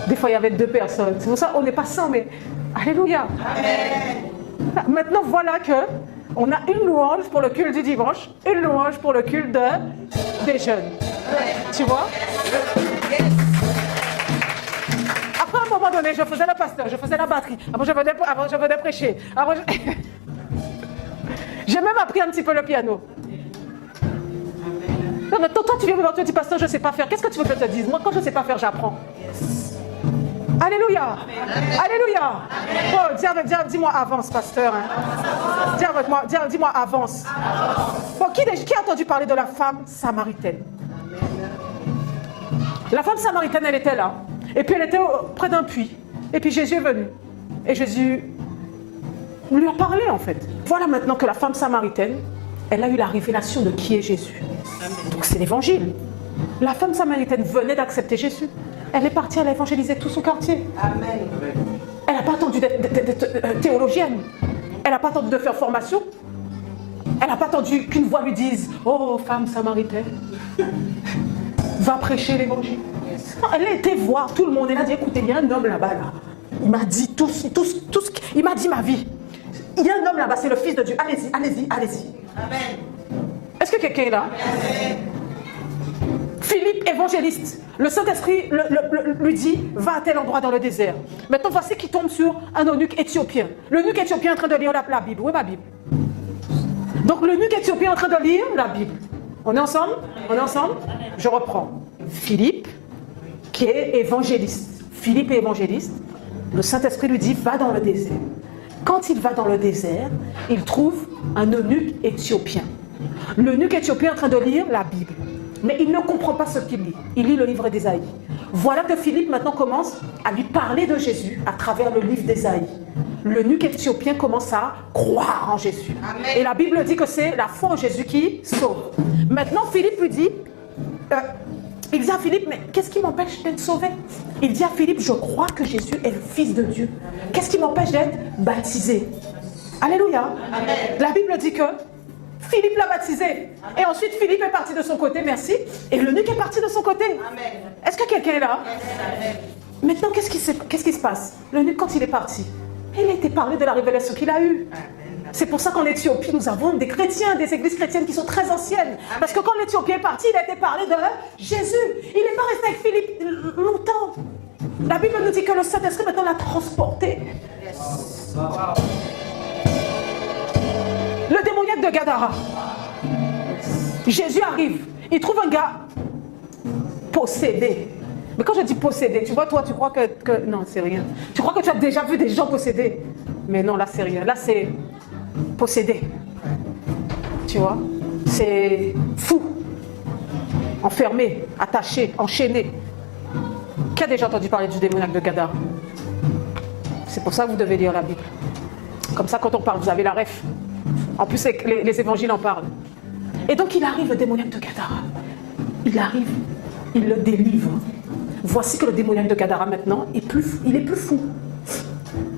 Des fois, il y avait 2 personnes. C'est pour ça qu'on n'est pas 100, mais alléluia. Amen. Maintenant, voilà que on a une louange pour le culte du dimanche, une louange pour le culte des jeunes. Tu vois? Après, à un moment donné, je faisais le pasteur, je faisais la batterie. Avant, je venais prêcher. J'ai même appris un petit peu le piano. Non, mais toi, tu viens me voir, tu dis, pasteur, je ne sais pas faire. Qu'est-ce que tu veux que je te dise? Moi, quand je ne sais pas faire, j'apprends. Alléluia. Alléluia. Oh, dis-moi avance, pasteur. Hein. Dis-moi avance. Bon, qui a entendu parler de la femme samaritaine? La femme samaritaine, elle était là. Et puis, elle était près d'un puits. Et puis, Jésus est venu. Et Jésus lui a parlé, en fait. Voilà maintenant que la femme samaritaine, elle a eu la révélation de qui est Jésus. Donc c'est l'évangile. La femme samaritaine venait d'accepter Jésus. Elle est partie, elle a évangélisé tout son quartier. Amen. Elle n'a pas attendu d'être théologienne. Elle n'a pas attendu de faire formation. Elle n'a pas attendu qu'une voix lui dise « Oh, femme samaritaine, va prêcher l'évangile. » Elle a été voir tout le monde. Elle a dit « Écoutez, il y a un homme là-bas. Là. Il m'a dit tout il m'a dit ma vie. Il y a un homme là-bas, c'est le Fils de Dieu. Allez-y, allez-y, allez-y. » Amen. Est-ce que quelqu'un est là? Amen. Philippe, évangéliste. Le Saint-Esprit lui dit, va à tel endroit dans le désert. Maintenant, voici qu'il tombe sur un eunuque éthiopien. L'eunuque éthiopien est en train de lire la Bible. Où est ma Bible? Donc, l'eunuque éthiopien est en train de lire la Bible. On est ensemble? On est ensemble? Je reprends. Philippe, qui est évangéliste. Philippe est évangéliste. Le Saint-Esprit lui dit, va dans le désert. Quand il va dans le désert, il trouve un eunuque éthiopien. L'eunuque éthiopien est en train de lire la Bible. Mais il ne comprend pas ce qu'il lit. Il lit le livre d'Ésaïe. Voilà que Philippe maintenant commence à lui parler de Jésus à travers le livre d'Ésaïe. L'eunuque éthiopien commence à croire en Jésus. Amen. Et la Bible dit que c'est la foi en Jésus qui sauve. Maintenant, Philippe lui dit, il dit à Philippe, mais qu'est-ce qui m'empêche d'être sauvé? Il dit à Philippe, je crois que Jésus est le Fils de Dieu. Qu'est-ce qui m'empêche d'être baptisé? Alléluia. Amen. La Bible dit que Philippe l'a baptisé. Et ensuite, Philippe est parti de son côté, merci. Et l'eunuque est parti de son côté. Est-ce que quelqu'un est là? Amen. Maintenant, qu'est-ce qui se passe? L'eunuque, quand il est parti, il a été parlé de la révélation qu'il a eue. C'est pour ça qu'en Éthiopie, nous avons des chrétiens, des églises chrétiennes qui sont très anciennes. Parce que quand l'Éthiopien est parti, il a été parlé de Jésus. Il n'est pas resté avec Philippe longtemps. La Bible nous dit que le Saint-Esprit maintenant l'a transporté. Yes. Le démoniaque de Gadara. Jésus arrive. Il trouve un gars possédé. Mais quand je dis possédé, tu vois, toi, tu crois que... Non, c'est rien. Tu crois que tu as déjà vu des gens possédés. Mais non, là, c'est rien. Là, c'est possédé. Tu vois? C'est fou. Enfermé, attaché, enchaîné. Qui a déjà entendu parler du démoniaque de Gadara? C'est pour ça que vous devez lire la Bible. Comme ça, quand on parle, vous avez la ref. En plus, les évangiles en parlent. Et donc, il arrive, le démoniaque de Gadara. Il arrive, il le délivre. Voici que le démoniaque de Gadara, maintenant, il est plus fou.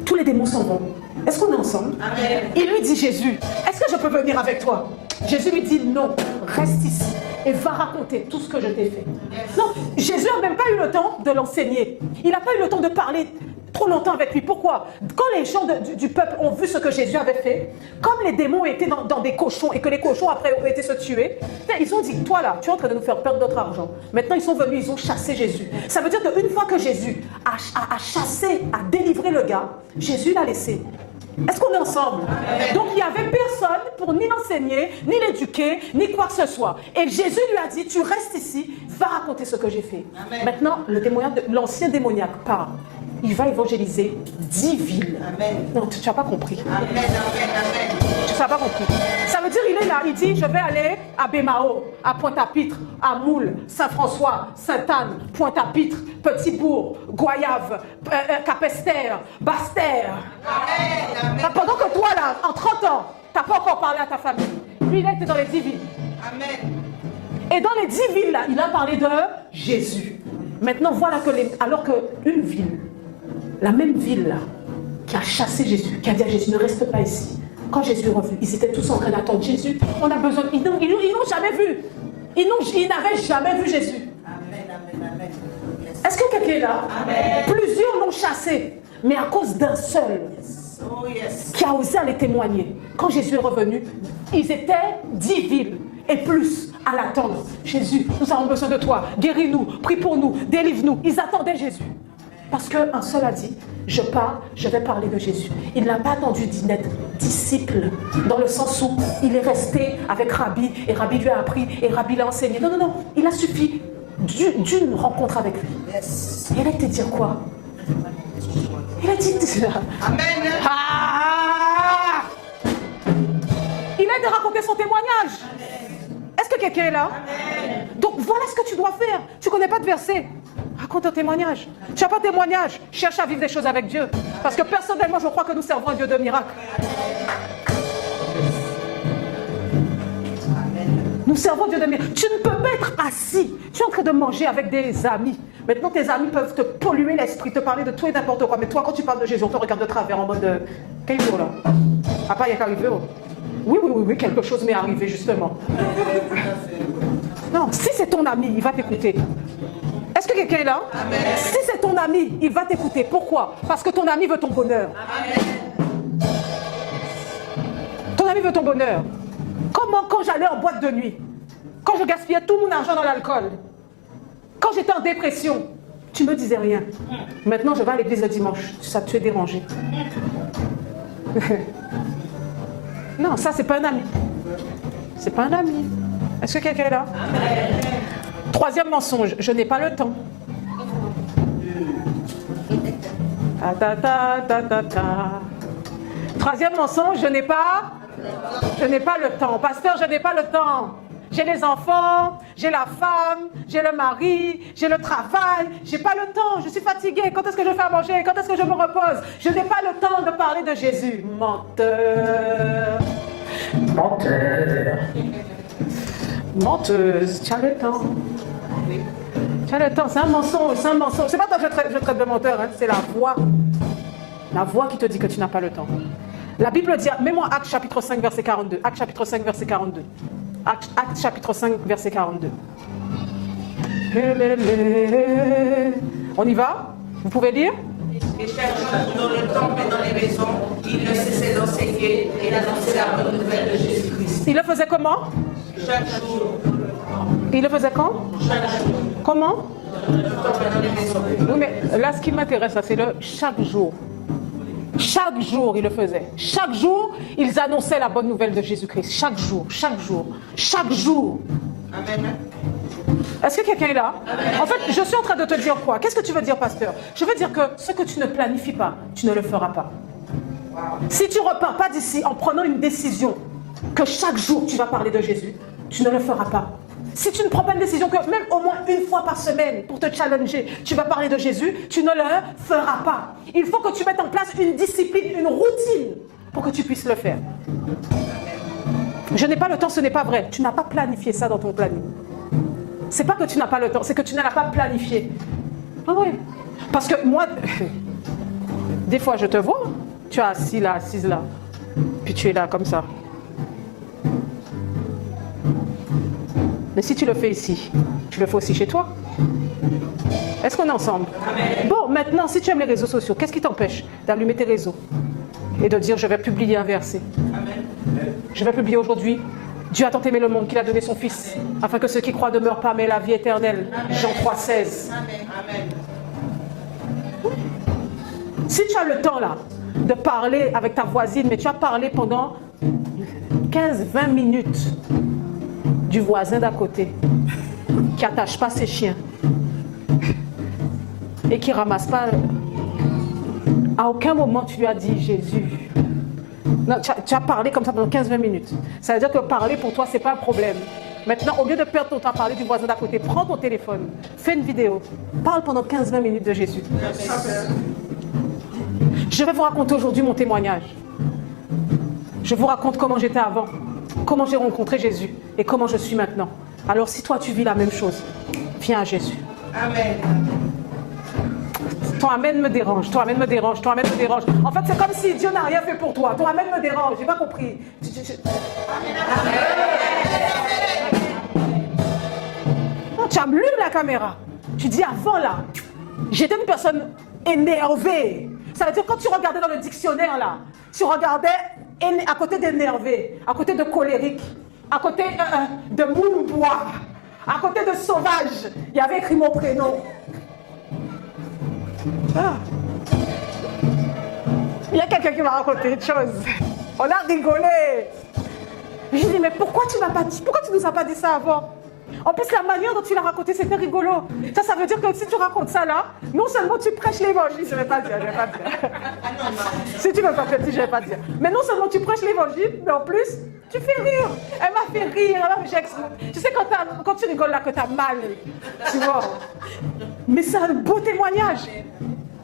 Tous les démons s'en vont. Est-ce qu'on est ensemble? Amen. Il lui dit, Jésus, est-ce que je peux venir avec toi? Jésus lui dit, non, reste ici et va raconter tout ce que je t'ai fait. Yes. Non, Jésus n'a même pas eu le temps de l'enseigner. Il n'a pas eu le temps de parler trop longtemps avec lui. Pourquoi? Quand les gens du peuple ont vu ce que Jésus avait fait, comme les démons étaient dans des cochons et que les cochons après ont été se tuer, ils ont dit, toi là, tu es en train de nous faire perdre notre argent. Maintenant ils sont venus, ils ont chassé Jésus. Ça veut dire qu'une fois que Jésus a chassé, a délivré le gars, Jésus l'a laissé. Est-ce qu'on est ensemble? Amen. Donc il n'y avait personne pour ni l'enseigner, ni l'éduquer, ni quoi que ce soit. Et Jésus lui a dit, tu restes ici, va raconter ce que j'ai fait. Amen. Maintenant, l'ancien démoniaque part. il va évangéliser 10 villes. Amen. Non, tu n'as pas compris. Amen, amen, amen. Tu n'as pas compris. Ça veut dire, il est là, il dit, je vais aller à Bémao, à Pointe-à-Pitre, à Moule, Saint-François, Sainte-Anne, Pointe-à-Pitre, Petit-Bourg, Goyave, Capesterre, Basse-Terre. Pendant que toi, là, en 30 ans, tu n'as pas encore parlé à ta famille. Lui, il était dans les 10 villes. Amen. Et dans les 10 villes, là, il a parlé de Jésus. Maintenant, voilà que alors qu'une ville, la même ville, là, qui a chassé Jésus, qui a dit à Jésus, ne reste pas ici. Quand Jésus est revenu, ils étaient tous en train d'attendre Jésus. On a besoin. Ils n'ont jamais vu. Ils n'avaient jamais vu Jésus. Amen, amen, amen. Est-ce que quelqu'un est là? Amen. Plusieurs l'ont chassé, mais à cause d'un seul Oh, yes. qui a osé aller témoigner. Quand Jésus est revenu, ils étaient 10 villes et plus à l'attendre. Jésus, nous avons besoin de toi. Guéris-nous, prie pour nous, délivre-nous. Ils attendaient Jésus. Parce qu'un seul a dit, je pars, je vais parler de Jésus. Il n'a pas attendu d'être disciple, dans le sens où il est resté avec Rabbi, et Rabbi lui a appris, et Rabbi l'a enseigné. Non, non, non, il a suffi d'une rencontre avec lui. Yes. Et il a été dire quoi? Il a dit... Amen. Ah! Il a été raconter son témoignage. Est-ce que quelqu'un est là? Amen. Donc voilà ce que tu dois faire. Tu ne connais pas de verset. Raconte un témoignage. Tu n'as pas de témoignage. Cherche à vivre des choses avec Dieu. Parce que personnellement, je crois que nous servons un Dieu de miracles. Nous servons Dieu de miracles. Tu ne peux pas être assis. Tu es en train de manger avec des amis. Maintenant, tes amis peuvent te polluer l'esprit, te parler de tout et n'importe quoi. Mais toi, quand tu parles de Jésus, on te regarde de travers en mode quel jour là? Ah, pas, il n'y a qu'arrivé. Oh. Oui, quelque chose m'est arrivé justement. Non, si c'est ton ami, il va t'écouter. Est-ce que quelqu'un est là? Amen. Si c'est ton ami, il va t'écouter. Pourquoi? Parce que ton ami veut ton bonheur. Amen. Ton ami veut ton bonheur. Comment quand j'allais en boîte de nuit, quand je gaspillais tout mon argent dans l'alcool, quand j'étais en dépression, tu ne me disais rien. Maintenant, je vais à l'église le dimanche. Ça, tu es dérangé. Non, ça, c'est pas un ami. C'est pas un ami. Est-ce que quelqu'un est là? Amen. Troisième mensonge, je n'ai pas le temps. Troisième mensonge, je n'ai pas le temps. Pasteur, je n'ai pas le temps. J'ai les enfants, j'ai la femme, j'ai le mari, j'ai le travail, j'ai pas le temps, je suis fatiguée. Quand est-ce que je fais à manger? Quand est-ce que je me repose? Je n'ai pas le temps de parler de Jésus. Menteur. Menteur. Menteuse, tu as le temps. Tu as le temps, c'est un mensonge, c'est un mensonge. C'est pas toi que je traite de menteur, hein, c'est la voix. La voix qui te dit que tu n'as pas le temps. La Bible dit, mets-moi Actes chapitre 5, verset 42. Actes chapitre 5, verset 42. Actes chapitre 5, verset 42. On y va? Vous pouvez lire? Et chaque jour, dans le temple et dans les maisons, il ne cessait d'enseigner et d'annoncer la bonne nouvelle de Jésus-Christ. Il le faisait comment? Chaque jour. Il le faisait quand? Chaque jour. Comment? Dans le temple et dans les maisons. Oui, mais là, ce qui m'intéresse, c'est le chaque jour. Chaque jour, il le faisait. Chaque jour, ils annonçaient la bonne nouvelle de Jésus-Christ. Chaque jour, chaque jour, chaque jour. Amen. Est-ce que quelqu'un est là? Amen. En fait, je suis en train de te dire quoi? Qu'est-ce que tu veux dire, pasteur? Je veux dire que ce que tu ne planifies pas, tu ne le feras pas. Wow. Si tu ne repars pas d'ici en prenant une décision que chaque jour tu vas parler de Jésus, tu ne le feras pas. Si tu ne prends pas une décision que même au moins une fois par semaine pour te challenger, tu vas parler de Jésus, tu ne le feras pas. Il faut que tu mettes en place une discipline, une routine pour que tu puisses le faire. Je n'ai pas le temps, ce n'est pas vrai. Tu n'as pas planifié ça dans ton planning. C'est pas que tu n'as pas le temps, c'est que tu ne l'as pas planifié. Ah oui. Parce que moi, des fois je te vois, tu es assis là, assise là, puis tu es là comme ça. Mais si tu le fais ici, tu le fais aussi chez toi. Est-ce qu'on est ensemble? Amen. Bon, maintenant, si tu aimes les réseaux sociaux, qu'est-ce qui t'empêche d'allumer tes réseaux et de dire, je vais publier un verset? Amen. Je vais publier aujourd'hui, Dieu a tant aimé le monde qu'il a donné son Fils, afin que ceux qui croient ne meurent pas, mais la vie éternelle. Amen. Jean 3,16. Amen. Si tu as le temps là, de parler avec ta voisine, mais tu as parlé pendant 15-20 minutes du voisin d'à côté, qui n'attache pas ses chiens et qui ne ramasse pas À aucun moment tu lui as dit Jésus. Non, tu as parlé comme ça pendant 15-20 minutes. Ça veut dire que parler pour toi, ce n'est pas un problème. Maintenant, au lieu de perdre ton temps à parler du voisin d'à côté, prends ton téléphone, fais une vidéo, parle pendant 15-20 minutes de Jésus. Je vais vous raconter aujourd'hui mon témoignage. Je vous raconte comment j'étais avant, comment j'ai rencontré Jésus et comment je suis maintenant. Alors si toi tu vis la même chose, viens à Jésus. Amen. Ton Amen me dérange, ton Amen me dérange, ton Amen me dérange. En fait, c'est comme si Dieu n'a rien fait pour toi. Ton Amen me dérange, j'ai pas compris. Non, tu allumes la caméra. Tu dis avant là, j'étais une personne énervée. Ça veut dire quand tu regardais dans le dictionnaire là, tu regardais à côté d'énervé, à côté de colérique, à côté de moule-bois, à côté de sauvage, il y avait écrit mon prénom. Ah. Il y a quelqu'un qui m'a raconté une chose. On a rigolé. Je lui ai dit, mais pourquoi tu m'as pas dit, pourquoi tu nous as pas dit ça avant? En plus, la manière dont tu l'as raconté, c'était rigolo. Ça veut dire que si tu racontes ça là, non seulement tu prêches l'évangile, je ne vais pas dire, Si tu ne veux pas dire, je ne vais pas dire. Mais non seulement tu prêches l'évangile, mais en plus, tu fais rire. Elle m'a fait rire. Tu sais, quand tu rigoles là, que tu as mal, tu vois. Mais c'est un beau témoignage.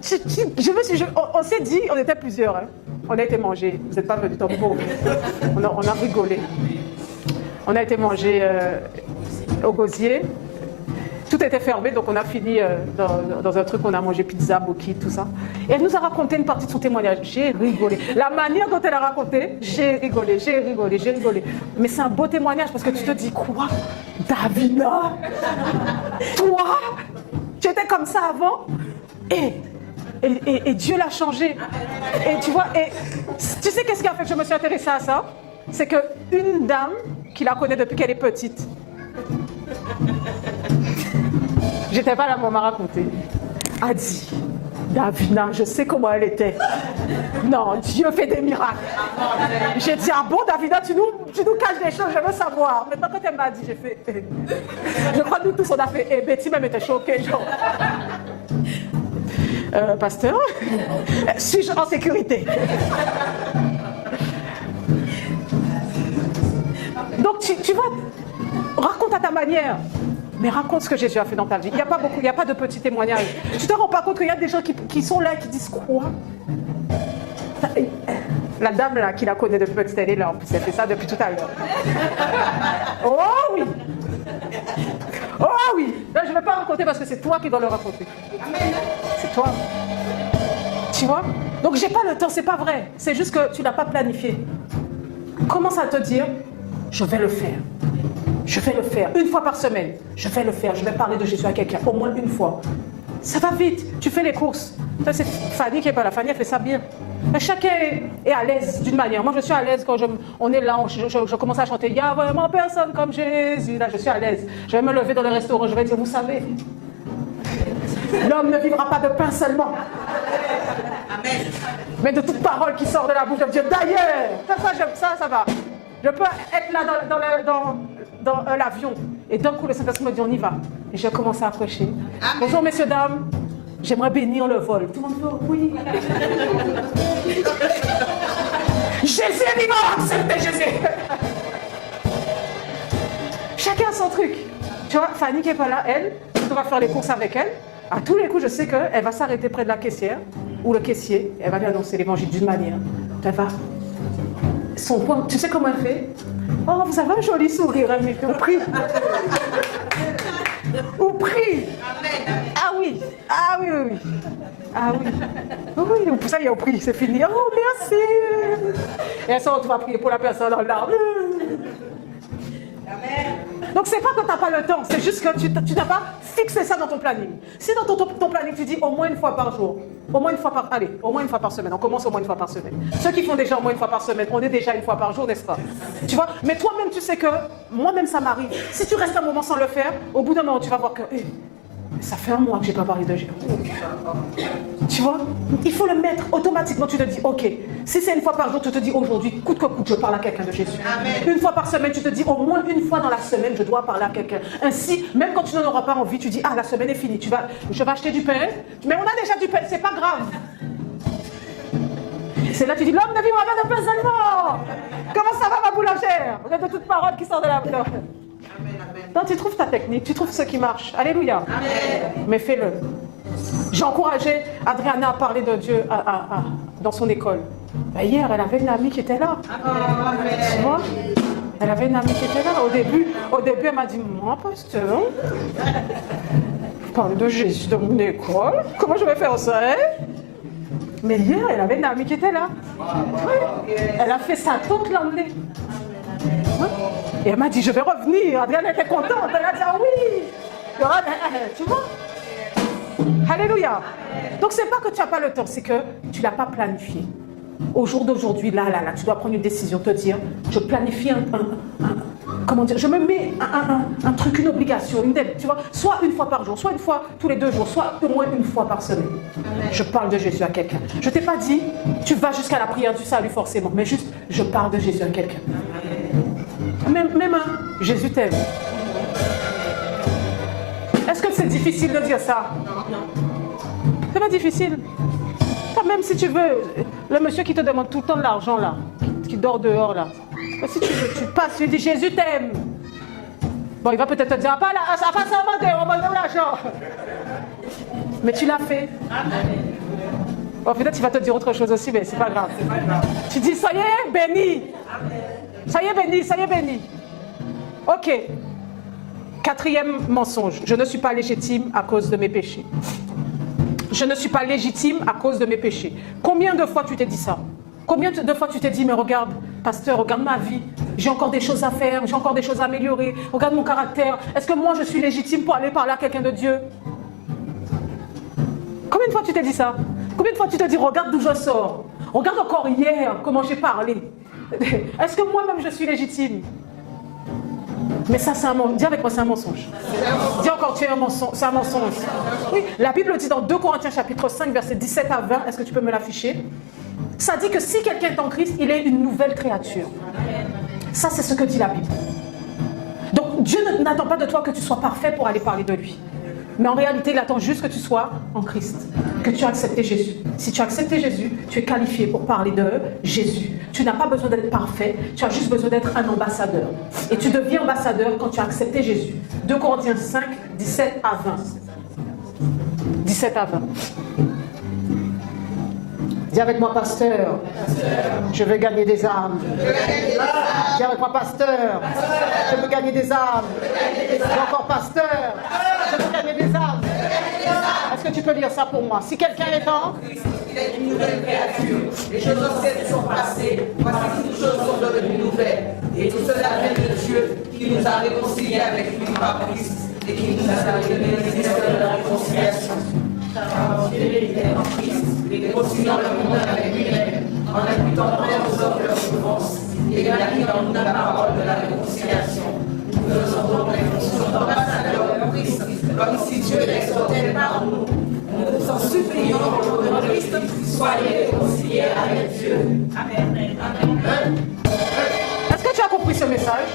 On s'est dit, on était plusieurs. Hein. On a été manger. Vous n'êtes pas venus, tant beau. On a rigolé. On a été manger au gosier. Tout était fermé, donc on a fini dans un truc, on a mangé pizza, boki, tout ça. Et elle nous a raconté une partie de son témoignage. J'ai rigolé. La manière dont elle a raconté, j'ai rigolé. Mais c'est un beau témoignage parce que tu te dis, quoi? Davina? Toi? Tu étais comme ça avant? Et Dieu l'a changé. Et tu vois, tu sais qu'est-ce qui a fait que je me suis intéressée à ça? C'est qu'une dame qui la connaît depuis qu'elle est petite, j'étais pas là, mais on m'a raconté, a dit, Davina, je sais comment elle était. Non, Dieu fait des miracles. J'ai dit, ah bon, Davina, tu nous caches des choses, je veux savoir. Maintenant, quand elle m'a dit, j'ai fait, je crois que nous tous, on a fait, Betty même était choquée, genre. Pasteur, suis-je en sécurité? Donc, tu vois, raconte à ta manière, mais raconte ce que Jésus a fait dans ta vie. Il n'y a pas de petits témoignages. Tu te rends pas compte qu'il y a des gens qui sont là et qui disent quoi? La dame là, qui la connaît depuis petite, elle est là, en plus, elle fait ça depuis tout à l'heure. Oh oui! Oh oui! Là, je ne vais pas raconter parce que c'est toi qui dois le raconter. C'est toi. Tu vois? Donc, j'ai pas le temps, c'est pas vrai. C'est juste que tu n'as pas planifié. Commence à te dire, je vais le faire. Je vais le faire. Une fois par semaine. Je vais le faire. Je vais parler de Jésus à quelqu'un. Au moins une fois. Ça va vite. Tu fais les courses. Ça, c'est Fanny qui n'est pas là. Fanny, elle fait ça bien. Mais chacun est à l'aise d'une manière. Moi, je suis à l'aise quand on est là, je commence à chanter. Il n'y a vraiment personne comme Jésus. Là, je suis à l'aise. Je vais me lever dans le restaurant. Je vais dire, vous savez, l'homme ne vivra pas de pain seulement. Amen. Mais de toute parole qui sort de la bouche de Dieu. D'ailleurs, ça va. Je peux être là dans l'avion. Et d'un coup, le Saint-Esprit me dit, on y va. Et je commence à prêcher. Bonjour, messieurs, dames. J'aimerais bénir le vol. Tout le monde dit, oui. Jésus est vivant, acceptez Jésus. Chacun son truc. Tu vois, Fanny qui n'est pas là, elle, on va faire les courses avec elle. À tous les coups, je sais qu'elle va s'arrêter près de la caissière ou le caissier. Elle va lui annoncer l'évangile d'une manière. Elle va. Son point, tu sais comment elle fait? Oh, vous avez un joli sourire, hein, mais au prix. Au prix. Ah oui. Ah oui. Ah oui. Oui, pour ça, il y a au prix, c'est fini. Oh, merci. Et elle sort, tu vas prier pour la personne dans l'arbre. Donc, c'est pas que tu n'as pas le temps, c'est juste que tu n'as pas fixé ça dans ton planning. Si dans ton planning, tu dis au moins une fois par jour, au moins une fois par semaine, on commence au moins une fois par semaine. Ceux qui font déjà au moins une fois par semaine, on est déjà une fois par jour, n'est-ce pas? Tu vois? Mais toi-même, tu sais que, moi-même, ça m'arrive. Si tu restes un moment sans le faire, au bout d'un moment, tu vas voir que, ça fait un mois que je n'ai pas parlé de Jésus. Tu vois? Il faut le mettre automatiquement. Tu te dis, ok, si c'est une fois par jour, tu te dis aujourd'hui, coûte que coûte, je parle à quelqu'un de Jésus. Amen. Une fois par semaine, tu te dis au moins une fois dans la semaine, je dois parler à quelqu'un. Ainsi, même quand tu n'en auras pas envie, tu dis, ah, la semaine est finie. Je vais acheter du pain. Mais on a déjà du pain, c'est pas grave. C'est là que tu dis, l'homme de vie m'amène un peu seulement. Comment ça va ma boulangère? Vous êtes de toute parole qui sort de la... Non, tu trouves ta technique, tu trouves ce qui marche. Alléluia. Amen. Mais fais-le. J'ai encouragé Adriana à parler de Dieu dans son école. Ben, hier, elle avait une amie qui était là. Amen. Tu vois? Elle avait une amie qui était là. Au début elle m'a dit, moi, pasteur, je parle de Jésus dans mon école. Comment je vais faire ça, hein? Mais hier, elle avait une amie qui était là. Oui. Elle a fait ça toute l'année. Oui. Et elle m'a dit, je vais revenir. Adrienne était contente. Elle a dit, ah oui. Tu vois? Alléluia. Donc, c'est pas que tu n'as pas le temps, c'est que tu ne l'as pas planifié. Au jour d'aujourd'hui, là, tu dois prendre une décision, te dire, je planifie comment dire, je me mets un truc, une obligation, une dette, tu vois, soit une fois par jour, soit une fois tous les 2 jours, soit au moins une fois par semaine. Amen. Je parle de Jésus à quelqu'un. Je ne t'ai pas dit, tu vas jusqu'à la prière du salut forcément, mais juste, je parle de Jésus à quelqu'un. Même Jésus t'aime. Est-ce que c'est difficile de dire ça? Non. C'est pas difficile. Même si tu veux, le monsieur qui te demande tout le temps de l'argent là, qui dort dehors là, si tu veux, tu passes, tu dis Jésus t'aime. Bon, il va peut-être te dire, pas ça, on va donner l'argent. Mais tu l'as fait. Bon, peut-être il va te dire autre chose aussi, mais c'est pas grave. Tu dis, soyez bénis. Soyez bénis, soyez bénis. Ok. 4e mensonge, je ne suis pas légitime à cause de mes péchés. Je ne suis pas légitime à cause de mes péchés. Combien de fois tu t'es dit ça? Combien de fois tu t'es dit, mais regarde, pasteur, regarde ma vie, j'ai encore des choses à faire, j'ai encore des choses à améliorer, regarde mon caractère, est-ce que moi je suis légitime pour aller parler à quelqu'un de Dieu? Combien de fois tu t'es dit ça? Combien de fois tu te dis, regarde d'où je sors, regarde encore hier comment j'ai parlé, est-ce que moi-même je suis légitime? Mais ça, c'est un mensonge. Dis avec moi, c'est un mensonge. Dis encore, tu es un mensonge. C'est un mensonge. Oui, la Bible dit dans 2 Corinthiens chapitre 5, versets 17 à 20, est-ce que tu peux me l'afficher? Ça dit que si quelqu'un est en Christ, il est une nouvelle créature. Ça, c'est ce que dit la Bible. Donc, Dieu n'attend pas de toi que tu sois parfait pour aller parler de lui. Mais en réalité, il attend juste que tu sois en Christ, que tu as accepté Jésus. Si tu as accepté Jésus, tu es qualifié pour parler de Jésus. Tu n'as pas besoin d'être parfait, tu as juste besoin d'être un ambassadeur. Et tu deviens ambassadeur quand tu as accepté Jésus. 2 Corinthiens 5, 17 à 20. 17 à 20. Dis avec moi, pasteur, je veux gagner des âmes. Dis avec moi, pasteur, je veux gagner des âmes. Dis encore, pasteur, je veux gagner des âmes. Est-ce que tu peux lire ça pour moi? Si quelqu'un est en Christ, il est une nouvelle créature. Les choses anciennes sont passées. Voici que toutes choses sont devenues nouvelles. Et tout cela vient de Dieu qui nous a réconciliés avec lui par Christ et qui nous a donné les ministères de la réconciliation. Car Dieu était en Christ et continuant le monde avec lui-même, en imputant aux hommes leurs souffrances et gagner dans nous la parole de la réconciliation. Nous faisons donc les fonctions d'ambassadeurs de Christ, comme si Dieu l'exhortait par nous. Nous vous en supplions au nom de Christ, soyez réconciliés avec Dieu. Amen. Amen. Est-ce que tu as compris ce message?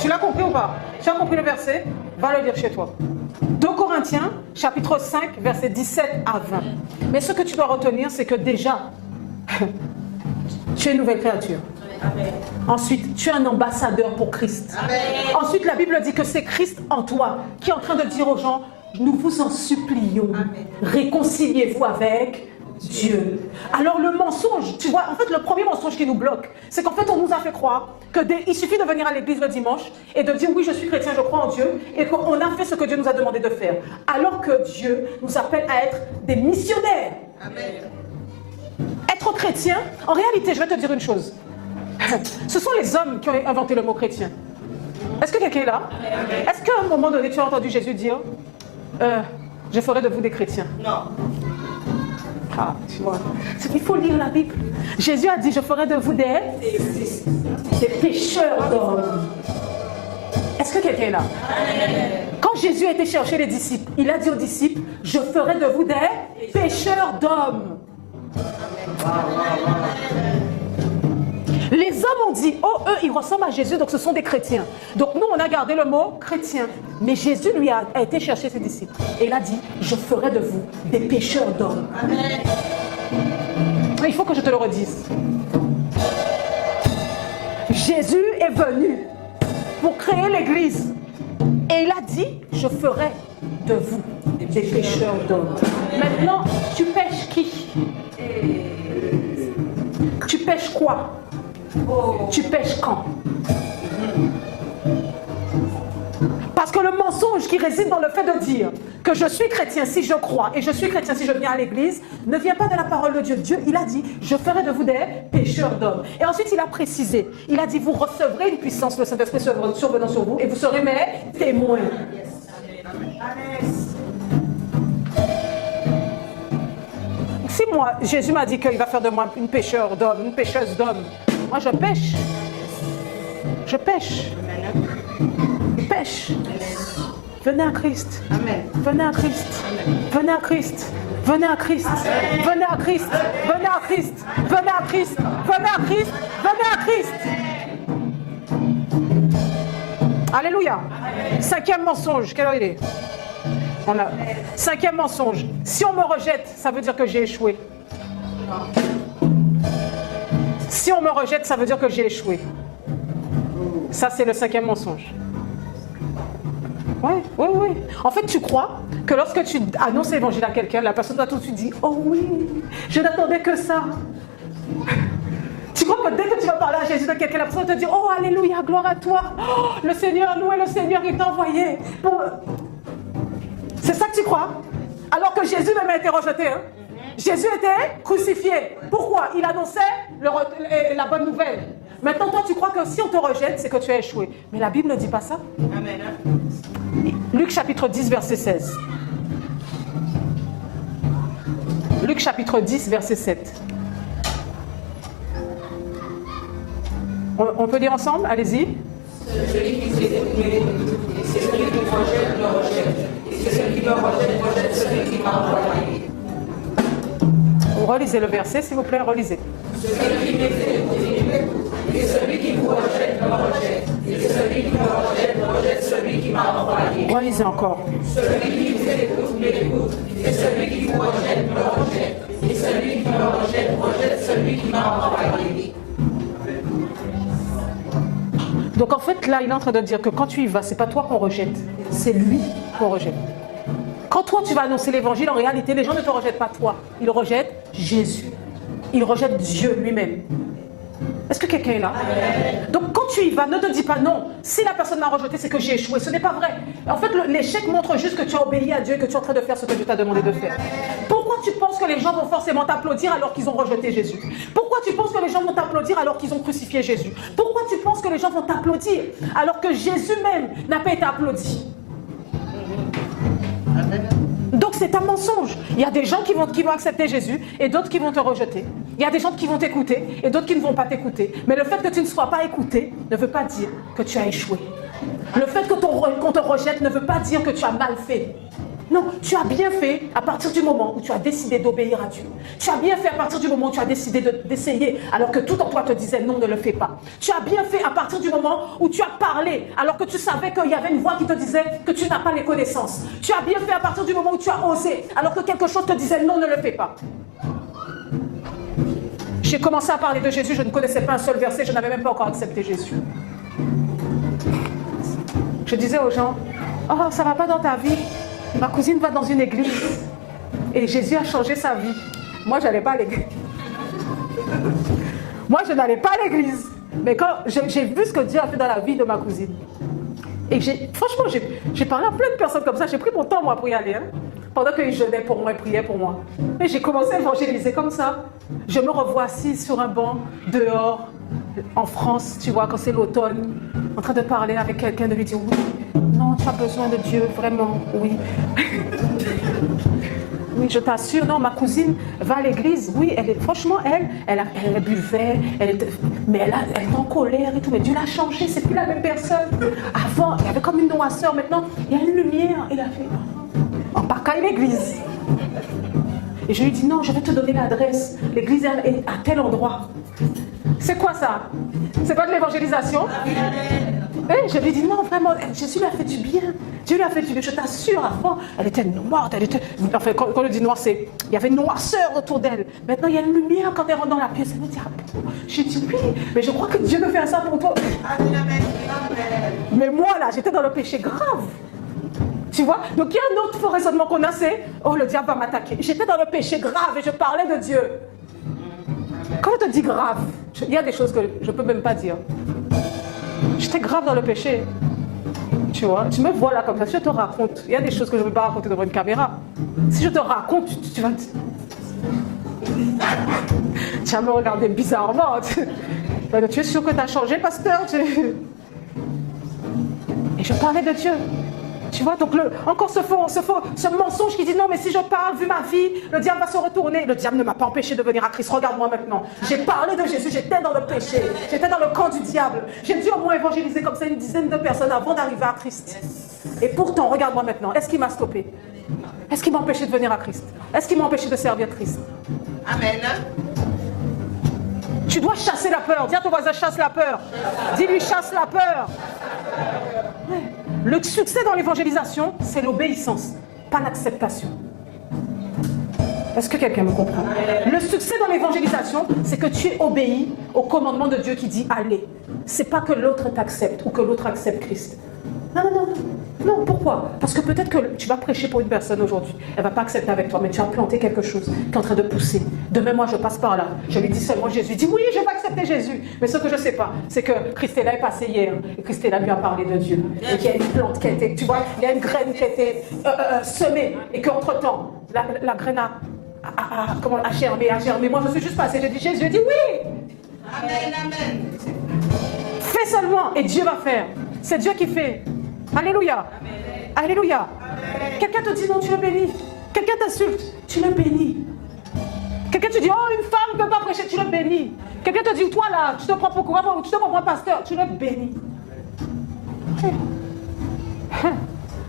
Tu l'as compris ou pas? Tu as compris le verset? Va le dire chez toi. 2 Corinthiens, chapitre 5, versets 17 à 20. Mais ce que tu dois retenir, c'est que déjà, tu es une nouvelle créature. Amen. Ensuite, tu es un ambassadeur pour Christ. Amen. Ensuite, la Bible dit que c'est Christ en toi qui est en train de dire aux gens, nous vous en supplions, réconciliez-vous avec Dieu. Alors le mensonge, tu vois, en fait le premier mensonge qui nous bloque, c'est qu'en fait on nous a fait croire qu'il suffit de venir à l'église le dimanche et de dire oui je suis chrétien, je crois en Dieu et qu'on a fait ce que Dieu nous a demandé de faire. Alors que Dieu nous appelle à être des missionnaires. Amen. Être chrétien, en réalité je vais te dire une chose, ce sont les hommes qui ont inventé le mot chrétien. Est-ce que quelqu'un est là? Est-ce qu'à un moment donné tu as entendu Jésus dire je ferai de vous des chrétiens? Non. Ah, tu vois. Il faut lire la Bible. Jésus a dit, je ferai de vous des pécheurs d'hommes. Est-ce que quelqu'un est là? Quand Jésus a été chercher les disciples, il a dit aux disciples, je ferai de vous des pécheurs d'hommes. Les hommes ont dit, oh, eux, ils ressemblent à Jésus, donc ce sont des chrétiens. Donc nous, on a gardé le mot chrétien. Mais Jésus, lui, a été chercher ses disciples. Et il a dit, je ferai de vous des pécheurs d'hommes. Il faut que je te le redise. Jésus est venu pour créer l'église. Et il a dit, je ferai de vous des pécheurs d'hommes. Maintenant, tu pêches qui? Tu pêches quoi? Tu pêches quand? Parce que le mensonge qui réside dans le fait de dire que je suis chrétien si je crois et je suis chrétien si je viens à l'église ne vient pas de la parole de Dieu. Dieu, il a dit, je ferai de vous des pécheurs d'hommes. Et ensuite, il a précisé, il a dit, vous recevrez une puissance, le Saint-Esprit survenant sur vous et vous serez mes témoins. Si moi, Jésus m'a dit qu'il va faire de moi une pêcheur d'hommes, une pêcheuse d'hommes, moi je pêche. Je pêche. Je pêche. Venez à Christ. Amen. Venez à Christ. Venez à Christ. Venez à Christ. Venez à Christ. Venez à Christ. Venez à Christ. Venez à Christ. Venez à Christ. Alléluia. Cinquième mensonge. Quelle heure il est? Cinquième mensonge. Si on me rejette, ça veut dire que j'ai échoué. Si on me rejette, ça veut dire que j'ai échoué. Ça, c'est le cinquième mensonge. Oui. En fait, tu crois que lorsque tu annonces l'évangile à quelqu'un, la personne doit tout de suite dire « Oh oui, je n'attendais que ça ». Tu crois que dès que tu vas parler à Jésus de quelqu'un, la personne te dit « Oh, alléluia, gloire à toi. Oh, le Seigneur, loué le Seigneur, il t'a envoyé. » C'est ça que tu crois? Alors que Jésus même a été rejeté. Hein? Jésus était crucifié. Pourquoi? Il annonçait la bonne nouvelle. Maintenant, toi, tu crois que si on te rejette, c'est que tu as échoué. Mais la Bible ne dit pas ça. Amen. Luc chapitre 10, verset 16. Luc chapitre 10, verset 7. On peut lire ensemble? Allez-y. Celui qui m'écoute, et c'est celui qui me rejette, me rejette. Et c'est celui qui me rejette, rejette celui qui m'a envoyé. Relisez le verset, s'il vous plaît, relisez. Celui qui m'écoute, et celui qui vous rejette, me rejette. Et celui qui me rejette, rejette celui qui m'a envoyé. Relisez encore. Celui qui vous écoute, m'écoute. Et celui qui vous rejette, me rejette. Et celui qui me rejette, rejette celui qui m'a envoyé. Donc en fait, là, il est en train de dire que quand tu y vas, c'est pas toi qu'on rejette, c'est lui qu'on rejette. Quand toi, tu vas annoncer l'évangile, en réalité, les gens ne te rejettent pas toi. Ils rejettent Jésus. Ils rejettent Dieu lui-même. Est-ce que quelqu'un est là? Donc quand tu y vas, ne te dis pas non. Si la personne m'a rejeté, c'est que j'ai échoué. Ce n'est pas vrai. En fait, l'échec montre juste que tu as obéi à Dieu et que tu es en train de faire ce que Dieu t'a demandé de faire. Pourquoi tu penses que les gens vont forcément t'applaudir alors qu'ils ont rejeté Jésus? Pourquoi tu penses que les gens vont t'applaudir alors qu'ils ont crucifié Jésus? Pourquoi tu penses que les gens vont t'applaudir alors que Jésus même n'a pas été applaudi? Donc c'est un mensonge. Il y a des gens qui vont accepter Jésus et d'autres qui vont te rejeter. Il y a des gens qui vont t'écouter et d'autres qui ne vont pas t'écouter. Mais le fait que tu ne sois pas écouté ne veut pas dire que tu as échoué. Le fait qu'on te rejette ne veut pas dire que tu as mal fait. Non, tu as bien fait à partir du moment où tu as décidé d'obéir à Dieu. Tu as bien fait à partir du moment où tu as décidé d'essayer alors que tout en toi te disait non, ne le fais pas. Tu as bien fait à partir du moment où tu as parlé alors que tu savais qu'il y avait une voix qui te disait que tu n'as pas les connaissances. Tu as bien fait à partir du moment où tu as osé alors que quelque chose te disait non, ne le fais pas. J'ai commencé à parler de Jésus, je ne connaissais pas un seul verset, je n'avais même pas encore accepté Jésus. Je disais aux gens, oh, ça ne va pas dans ta vie. Ma cousine va dans une église et Jésus a changé sa vie. Moi, je n'allais pas à l'église. Moi, je n'allais pas à l'église. Mais quand j'ai vu ce que Dieu a fait dans la vie de ma cousine, et franchement, j'ai parlé à plein de personnes comme ça. J'ai pris mon temps, moi, pour y aller. Hein, pendant qu'ils jeûnaient pour moi et priaient pour moi. Et j'ai commencé à évangéliser comme ça. Je me revois assise sur un banc, dehors, en France, tu vois, quand c'est l'automne, en train de parler avec quelqu'un, de lui dire oui. Non, tu as besoin de Dieu, vraiment, oui. Oui, je t'assure, non, ma cousine va à l'église, oui, franchement, elle buvait, mais elle est en colère et tout, mais Dieu l'a changé, c'est plus la même personne. Avant, il y avait comme une noirceur, maintenant, il y a une lumière, il a fait, en pas qu'à l'église. Et je lui dis, non, je vais te donner l'adresse, l'église est à tel endroit. C'est quoi ça? C'est pas de l'évangélisation? Et je lui ai dit, non, vraiment, Jésus lui a fait du bien. Dieu lui a fait du bien, je t'assure. Avant, elle était morte. Enfin, quand on dit noir, c'est... Il y avait une noirceur autour d'elle. Maintenant, il y a une lumière quand elle rentre dans la pièce. Elle me dit, ah bon? J'ai dit, oui, mais je crois que Dieu me fait ça pour toi. Mais moi, là, j'étais dans le péché grave. Tu vois? Donc, il y a un autre faux raisonnement qu'on a, c'est, oh, le diable va m'attaquer. J'étais dans le péché grave et je parlais de Dieu. Quand je te dis grave, il y a des choses que je ne peux même pas dire. J'étais grave dans le péché. Tu vois, tu me vois là comme ça, si je te raconte, il y a des choses que je ne peux pas raconter devant une caméra. Si je te raconte, tu vas me regarder bizarrement. Tu es sûr que tu as changé, pasteur? Et je parlais de Dieu. Tu vois, donc encore ce mensonge qui dit non, mais si je parle, vu ma vie, le diable va se retourner. Le diable ne m'a pas empêché de venir à Christ. Regarde-moi maintenant. J'ai parlé de Jésus, j'étais dans le péché, j'étais dans le camp du diable. J'ai dû au moins évangéliser comme ça une dizaine de personnes avant d'arriver à Christ. Et pourtant, regarde-moi maintenant. Est-ce qu'il m'a stoppé? Est-ce qu'il m'a empêché de venir à Christ? Est-ce qu'il m'a empêché de servir Christ? Amen. Tu dois chasser la peur. Dis à ton voisin, chasse la peur. Dis-lui, chasse la peur. Ouais. Le succès dans l'évangélisation, c'est l'obéissance, pas l'acceptation. Est-ce que quelqu'un me comprend? Le succès dans l'évangélisation, c'est que tu obéis au commandement de Dieu qui dit allez. C'est pas que l'autre t'accepte ou que l'autre accepte Christ. Non, non, non. Non, pourquoi? Parce que peut-être que tu vas prêcher pour une personne aujourd'hui. Elle ne va pas accepter avec toi, mais tu as planté quelque chose qui est en train de pousser. Demain, moi, je passe par là. Je lui dis seulement Jésus. Il dit oui, je vais accepter Jésus. Mais ce que je ne sais pas, c'est que Christella est passée hier. Et Christella lui a parlé de Dieu. Et qu'il y a une plante qui a été, tu vois, il y a une graine qui a été semée. Et qu'entre-temps, la graine a germé, a germé. Moi, je suis juste passée. J'ai dit Jésus. Il dit oui. Amen, amen. Fais seulement et Dieu va faire. C'est Dieu qui fait. Alléluia. Amen. Alléluia. Quelqu'un te dit non, tu le bénis. Quelqu'un t'insulte, tu le bénis. Quelqu'un te dit, oh, une femme ne peut pas prêcher, tu le bénis. Quelqu'un te dit, toi là, tu te prends pour quoi, tu te prends pour un pasteur, tu le bénis.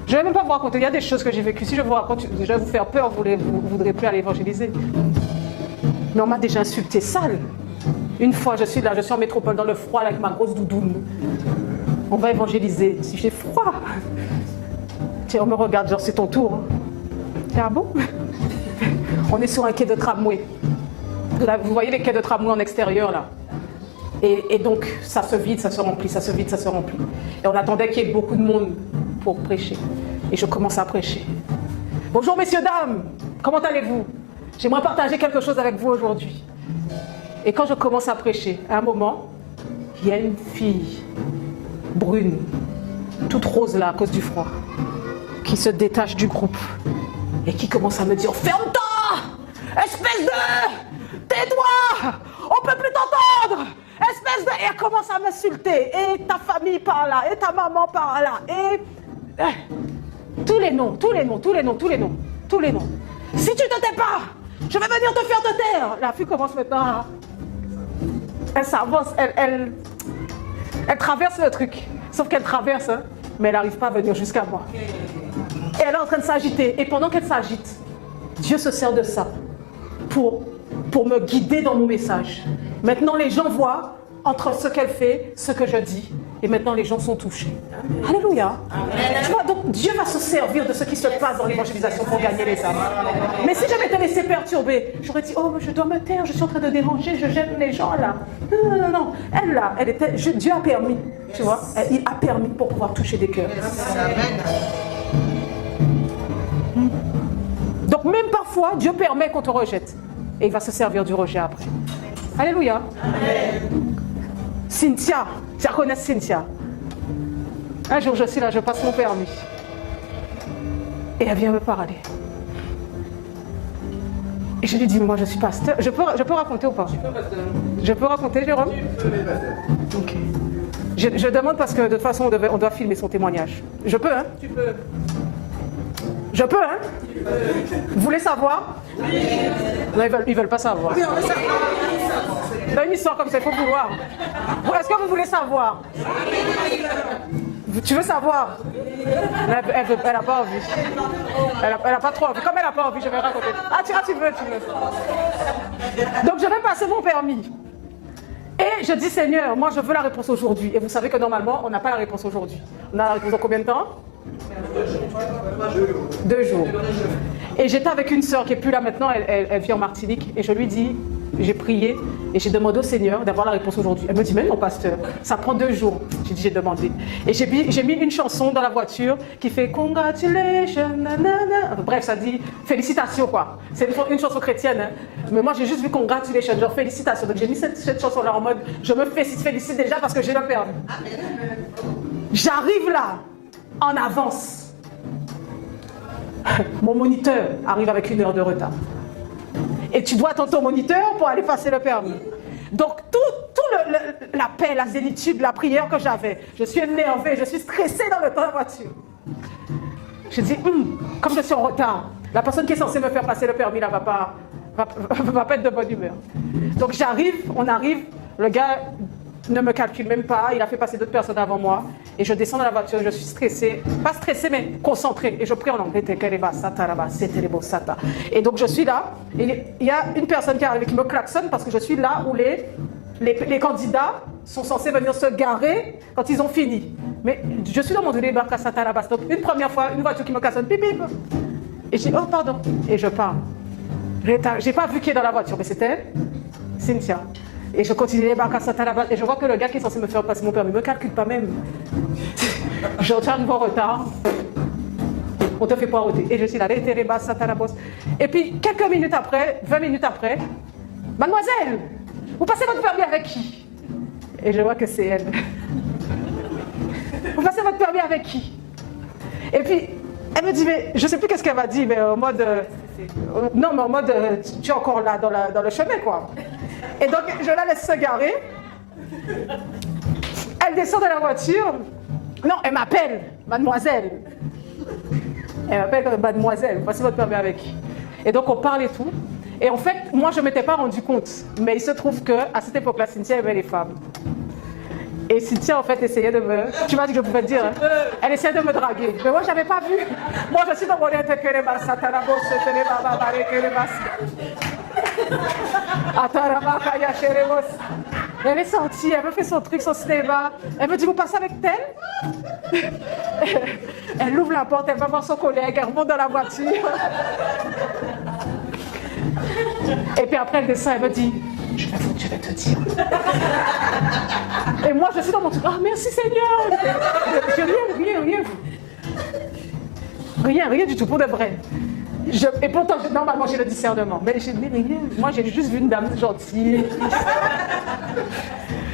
Je ne vais même pas vous raconter, il y a des choses que j'ai vécues. Si je vous raconte, je vais vous faire peur, vous ne voudrez plus aller évangéliser. Mais on m'a déjà insulté sale. Une fois, je suis là, je suis en métropole dans le froid avec ma grosse doudoune. On va évangéliser. Si j'ai froid, tiens, on me regarde, genre c'est ton tour. Tiens, ah bon? On est sur un quai de tramway. Vous voyez les quais de tramway en extérieur là. Et donc ça se vide, ça se remplit, ça se vide, ça se remplit. Et on attendait qu'il y ait beaucoup de monde pour prêcher. Et je commence à prêcher. Bonjour messieurs, dames, comment allez-vous? J'aimerais partager quelque chose avec vous aujourd'hui. Et quand je commence à prêcher, à un moment, il y a une fille brune, toute rose là à cause du froid, qui se détache du groupe et qui commence à me dire « Ferme-toi! Espèce de... Tais-toi! On peut plus t'entendre! Espèce de... » Et elle commence à m'insulter. Et ta famille par là, et ta maman par là, et... tous les noms, tous les noms, tous les noms, tous les noms, tous les noms. Si tu te tais pas, je vais venir te faire te taire. La fille commence maintenant à... Elle s'avance, elle traverse le truc. Sauf qu'elle traverse, hein, mais elle n'arrive pas à venir jusqu'à moi. Et elle est en train de s'agiter. Et pendant qu'elle s'agite, Dieu se sert de ça pour me guider dans mon message. Maintenant, les gens voient entre ce qu'elle fait, ce que je dis. Et maintenant, les gens sont touchés. Alléluia. Tu vois, donc Dieu va se servir de ce qui se passe dans l'évangélisation pour gagner les âmes. Mais si je m'étais laissé perturber, j'aurais dit, oh, je dois me taire, je suis en train de déranger, je gêne les gens là. Non, non, non, non. Elle là, elle était, Dieu a permis, tu vois, il a permis pour pouvoir toucher des cœurs. Donc même parfois, Dieu permet qu'on te rejette. Et il va se servir du rejet après. Alléluia. Amen. Cynthia, tu la connais Cynthia. Un jour je suis là, je passe mon permis. Et elle vient me parler. Et je lui dis, moi je suis pasteur. Je peux raconter ou pas? Je peux raconter, Jérôme? Ok. Je demande parce que de toute façon on doit filmer son témoignage. Je peux, hein? Tu peux. Je peux, hein? Vous voulez savoir? Oui. Non, ils veulent pas savoir. Oui, on veut savoir. Dans une histoire comme ça, il faut vouloir. Est-ce que vous voulez savoir? Tu veux savoir? Elle n'a pas envie. Elle n'a pas trop envie. Comme elle n'a pas envie, je vais raconter. Ah, tu veux. Donc, je vais passer mon permis. Et je dis, Seigneur, moi je veux la réponse aujourd'hui. Et vous savez que normalement, on n'a pas la réponse aujourd'hui. On a la réponse dans combien de temps? 2 jours. Et j'étais avec une sœur qui n'est plus là maintenant, elle vit en Martinique. Et je lui dis, j'ai prié et j'ai demandé au Seigneur d'avoir la réponse aujourd'hui. Elle me dit, mais non pasteur, ça prend 2 jours. J'ai dit, j'ai demandé. Et j'ai mis une chanson dans la voiture qui fait Congratulations, nanana. Bref, ça dit félicitations quoi. C'est une chanson chrétienne. Hein. Mais moi j'ai juste vu Congratulations, genre félicitations. Donc j'ai mis cette chanson-là en mode, je me félicite déjà parce que j'ai le permis. J'arrive là, en avance. Mon moniteur arrive avec 1 heure de retard. Et tu dois attendre ton moniteur pour aller passer le permis. Donc, la paix, la zénitude, la prière que j'avais, je suis énervée, je suis stressée dans le temps de la voiture. Je dis, comme je suis en retard, la personne qui est censée me faire passer le permis, là, va pas être de bonne humeur. Donc, on arrive, le gars ne me calcule même pas, il a fait passer d'autres personnes avant moi, et je descends dans la voiture, je suis stressée, pas stressée, mais concentrée, et je prie en anglais, et donc je suis là, et il y a une personne qui arrive qui me klaxonne parce que je suis là où les candidats sont censés venir se garer quand ils ont fini. Mais je suis dans mon débarque à Satarabas, donc une première fois, une voiture qui me klaxonne, pip pip, et je dis, oh pardon, et je pars. J'ai pas vu qui est dans la voiture, mais c'était Cynthia. Et je continue les barques à Satarabas et je vois que le gars qui est censé me faire passer mon permis ne me calcule pas même. Je tiens un bon retard. On te fait poireauter. Et je suis là, et puis quelques minutes après, 20 minutes après, mademoiselle, vous passez votre permis avec qui? Et je vois que c'est elle. Vous passez votre permis avec qui? Et puis elle me dit, mais je ne sais plus qu'est-ce qu'elle m'a dit, mais en mode, non, mais en mode, tu es encore là dans le chemin, quoi. Et donc, je la laisse se garer. Elle descend de la voiture. Non, elle m'appelle, mademoiselle. Elle m'appelle mademoiselle, voici votre permis avec qui? Et donc, on parle et tout. Et en fait, moi, je ne m'étais pas rendu compte. Mais il se trouve qu'à cette époque-là, Cynthia aimait les femmes. Et Cynthia, en fait, essayait de me... Tu m'as dit que je pouvais te dire, hein? Elle essayait de me draguer. Mais moi, je n'avais pas vu. Moi, je suis dans mon elle est sortie, elle me fait son truc, son cinéma. Elle me dit, vous passez avec elle? Elle ouvre la porte, elle va voir son collègue, elle remonte dans la voiture. Et puis après, elle descend, elle me dit, je vais te dire. Et moi, je suis dans mon truc, oh merci Seigneur. Rien du tout, pour de vrai. Et pourtant, normalement, j'ai le discernement. Mais j'ai dit, rien. Moi, j'ai juste vu une dame gentille.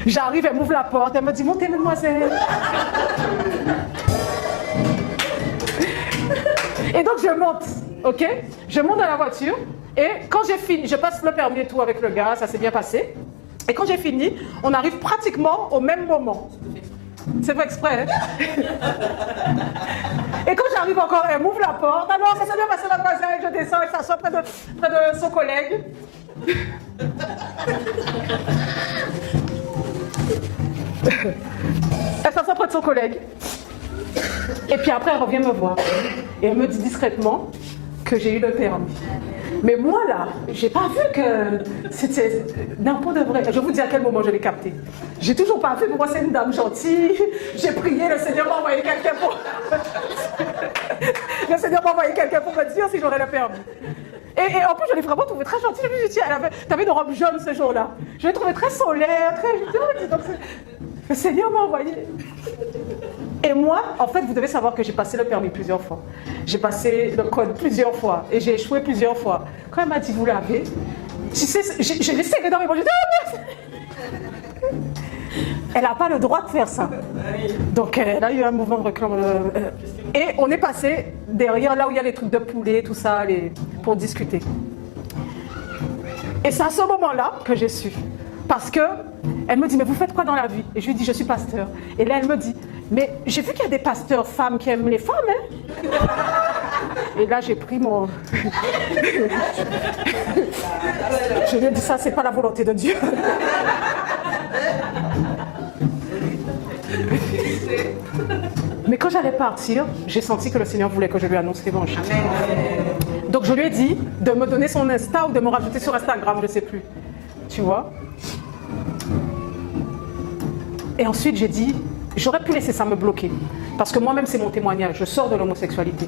J'arrive, elle m'ouvre la porte, elle me dit, montez, mademoiselle. Et donc, je monte, ok? Je monte dans la voiture. Et quand j'ai fini, je passe le permis et tout avec le gars, ça s'est bien passé. Et quand j'ai fini, on arrive pratiquement au même moment. C'est pas exprès, hein? Et quand j'arrive encore, elle m'ouvre la porte. Alors, ça s'est bien passé mademoiselle, je descends et s'assoit près de son collègue. Elle s'assoit près de son collègue. Et puis après, elle revient me voir. Et elle me dit discrètement que j'ai eu le permis. Mais moi là, j'ai pas vu que c'était n'importe vrai. Je vous dis à quel moment je l'ai capté. J'ai toujours pas vu. Pour moi, c'est une dame gentille. J'ai prié, le Seigneur m'a envoyé quelqu'un pour. Le Seigneur m'a envoyé quelqu'un pour me dire si j'aurais le permis. Et en plus, je l'ai vraiment trouvé très gentille. Je me suis dit, t'avais une robe jaune ce jour-là. Je l'ai trouvé très solaire, très. Donc, le Seigneur m'a envoyé. Et moi, en fait, vous devez savoir que j'ai passé le permis plusieurs fois. J'ai passé le code plusieurs fois. Et j'ai échoué plusieurs fois. Quand elle m'a dit, vous l'avez, j'ai laissé dans mes poches. J'ai dit, oh, merci. Elle n'a pas le droit de faire ça. Donc, elle a eu un mouvement de recul. Et on est passé derrière, là où il y a les trucs de poulet, tout ça, pour discuter. Et c'est à ce moment-là que j'ai su. Parce qu'elle me dit, mais vous faites quoi dans la vie? Et je lui dis, je suis pasteur. Et là, elle me dit, mais j'ai vu qu'il y a des pasteurs femmes qui aiment les femmes, hein? Et là, j'ai pris mon... Je lui ai dit, ça, c'est pas la volonté de Dieu. Mais quand j'allais partir, j'ai senti que le Seigneur voulait que je lui annonce l'évangile. Donc je lui ai dit de me donner son Insta ou de me rajouter sur Instagram, je ne sais plus. Tu vois? Et ensuite, j'ai dit, j'aurais pu laisser ça me bloquer. Parce que moi-même, c'est mon témoignage. Je sors de l'homosexualité.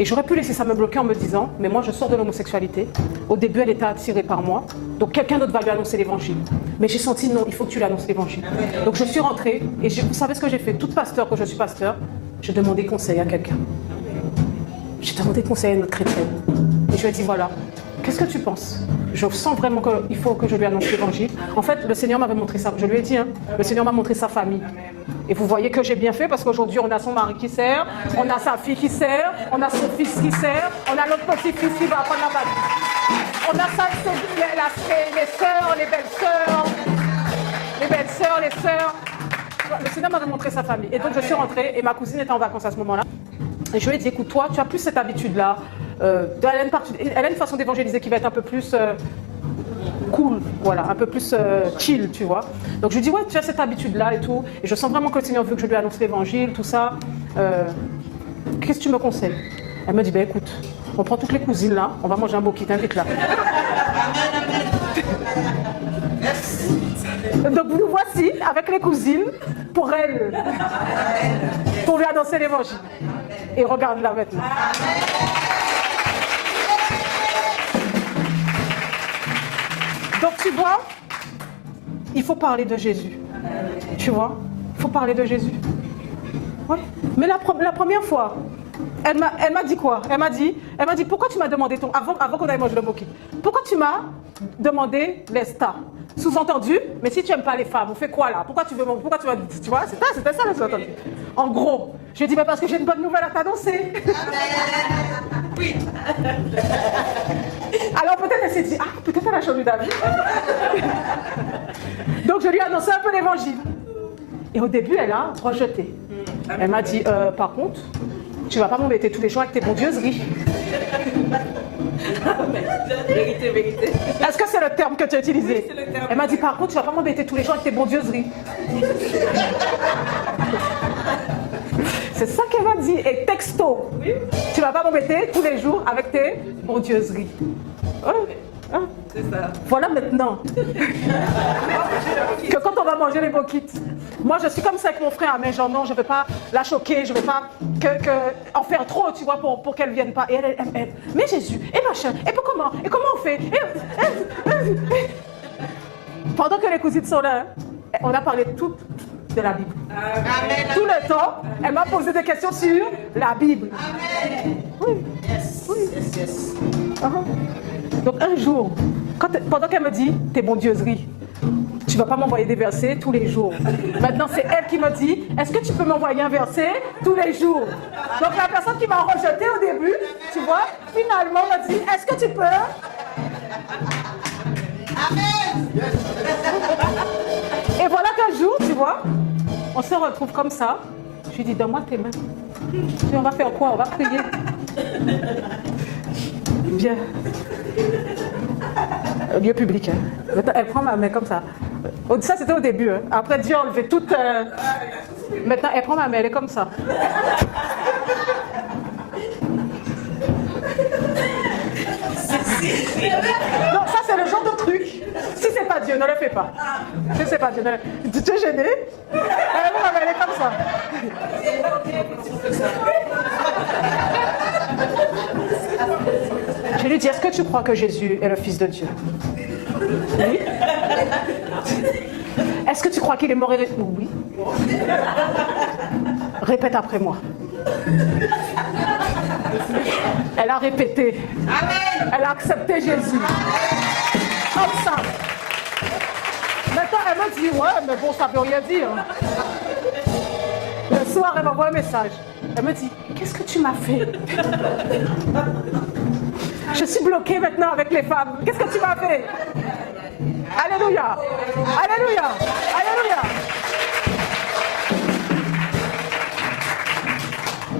Et j'aurais pu laisser ça me bloquer en me disant, mais moi, je sors de l'homosexualité. Au début, elle était attirée par moi. Donc, quelqu'un d'autre va lui annoncer l'évangile. Mais j'ai senti, non, il faut que tu lui annonces l'évangile. Donc, je suis rentrée. Et vous savez ce que j'ai fait? Toute pasteur que je suis pasteur, j'ai demandé conseil à quelqu'un. J'ai demandé conseil à une autre chrétienne. Et je lui ai dit, voilà, qu'est-ce que tu penses? Je sens vraiment qu'il faut que je lui annonce l'évangile. En fait, le Seigneur m'avait montré ça. Je lui ai dit, hein, le Seigneur m'a montré sa famille. Et vous voyez que j'ai bien fait parce qu'aujourd'hui, on a son mari qui sert, on a sa fille qui sert, on a son fils qui sert, on a notre petit-fils qui va apprendre la base. On a ça, les sœurs, les belles-sœurs, les sœurs. Le Seigneur m'avait montré sa famille. Et donc, je suis rentrée et ma cousine était en vacances à ce moment-là. Et je lui ai dit, écoute, toi, tu as plus cette habitude-là. Elle a une façon d'évangéliser qui va être un peu plus cool, voilà, un peu plus chill, tu vois. Donc je lui dis, ouais, tu as cette habitude-là et tout. Et je sens vraiment que le Seigneur veut que je lui annonce l'évangile, tout ça. Qu'est-ce que tu me conseilles? Elle me dit, ben écoute, on prend toutes les cousines là, on va manger un bokit, t'inquiète là. Donc nous voici avec les cousines pour elle, pour lui annoncer l'évangile. Et regarde-la maintenant. Donc tu vois, il faut parler de Jésus. Tu vois, il faut parler de Jésus. Ouais. Mais la première fois, elle m'a dit quoi? Elle m'a dit, pourquoi tu m'as demandé ton... Avant qu'on aille manger le bokeh, pourquoi tu m'as demandé les stars? Sous-entendu, mais si tu n'aimes pas les femmes, on fait quoi là? Pourquoi tu m'as dit? Tu vois, c'était ça le sous-entendu. En gros, je dis, mais parce que j'ai une bonne nouvelle à t'annoncer. Oui. Alors peut-être elle s'est dit, ah, peut-être elle a changé d'avis. Donc je lui ai annoncé un peu l'évangile. Et au début, elle a rejeté. Elle m'a dit, par contre, tu ne vas pas m'embêter tous les jours avec tes bondieuseries. Vérité. Est-ce que c'est le terme que tu as utilisé? Oui, c'est le terme. Elle m'a dit, par contre, tu ne vas pas m'embêter tous les jours avec tes bondieuseries. C'est ça qu'elle m'a dit. Et texto, oui. Tu ne vas pas m'embêter tous les jours avec tes bondieuseries. Hein? C'est ça. Voilà maintenant que quand on va manger les bokites, moi je suis comme ça avec mon frère, mais genre non, je ne vais pas la choquer, je ne vais pas en faire trop, tu vois, pour qu'elle ne vienne pas. Et elle, mais Jésus, et machin, et comment on fait? Pendant que les cousines sont là, on a parlé tout de la Bible. Amen. Tout le temps, elle m'a posé des questions sur la Bible. Amen. Oui. Yes. Oui. Yes. Donc un jour, pendant qu'elle me dit, tes bondieuseries, tu ne vas pas m'envoyer des versets tous les jours. Maintenant, c'est elle qui me dit, est-ce que tu peux m'envoyer un verset tous les jours? Donc la personne qui m'a rejeté au début, tu vois, finalement m'a dit, est-ce que tu peux? Amen. Et voilà qu'un jour, tu vois, on se retrouve comme ça. Je lui dis, donne-moi tes mains. Et on va faire quoi? On va prier. Bien. Lieu public. Hein. Maintenant, elle prend ma main comme ça. Ça, c'était au début. Hein. Après, Dieu a enlevé toute... Maintenant, elle prend ma main, elle est comme ça. Non, ça, c'est le genre de truc. Si c'est pas Dieu, ne le fais pas. Si c'est pas Dieu, ne le... Tu es gêné? Elle est comme ça. Je lui dis, est-ce que tu crois que Jésus est le Fils de Dieu? Oui. Est-ce que tu crois qu'il est mort et ressuscité? Oui. Répète après moi. Elle a répété. Amen. Elle a accepté Jésus. Comme ça. Maintenant, elle m'a dit, ouais, mais bon, ça ne veut rien dire. Le soir, elle m'envoie un message. Elle me dit, qu'est-ce que tu m'as fait? Je suis bloquée maintenant avec les femmes. Qu'est-ce que tu m'as fait? Alléluia. Alléluia. Alléluia.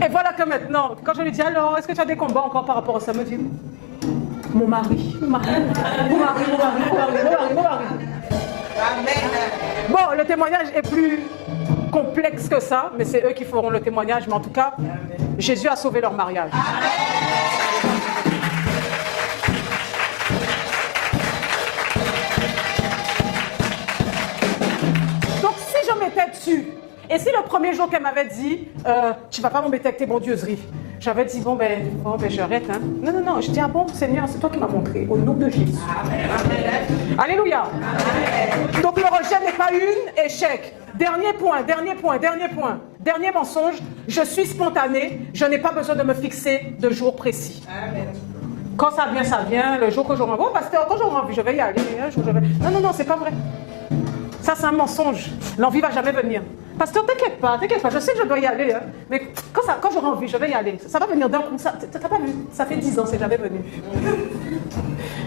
Et voilà que maintenant, quand je lui dis, alors, est-ce que tu as des combats encore par rapport à ça? Elle me dit, mon mari. Amen. Bon, le témoignage est plus complexe que ça, mais c'est eux qui feront le témoignage. Mais en tout cas, Jésus a sauvé leur mariage. Donc si je m'étais tue su. Et si le premier jour qu'elle m'avait dit, tu ne vas pas m'embêter avec tes bondieuseries, j'avais dit, bon ben j'arrête. Hein. Non, je dis, ah bon, Seigneur, c'est toi qui m'as montré, au nom de Jésus. Amen. Alléluia. Amen. Donc le rejet n'est pas un échec. Dernier point. Dernier mensonge, je suis spontané, je n'ai pas besoin de me fixer de jour précis. Amen. Quand ça vient, le jour que j'aurai envie, pasteur, quand j'aurai envie, je vais y aller. Non, c'est pas vrai. Ça, c'est un mensonge. L'envie ne va jamais venir. Pasteur, t'inquiète pas, je sais que je dois y aller. Hein, mais quand j'aurai envie, je vais y aller. Ça va venir d'un coup. T'as pas vu? Ça fait 10 ans, c'est jamais venu.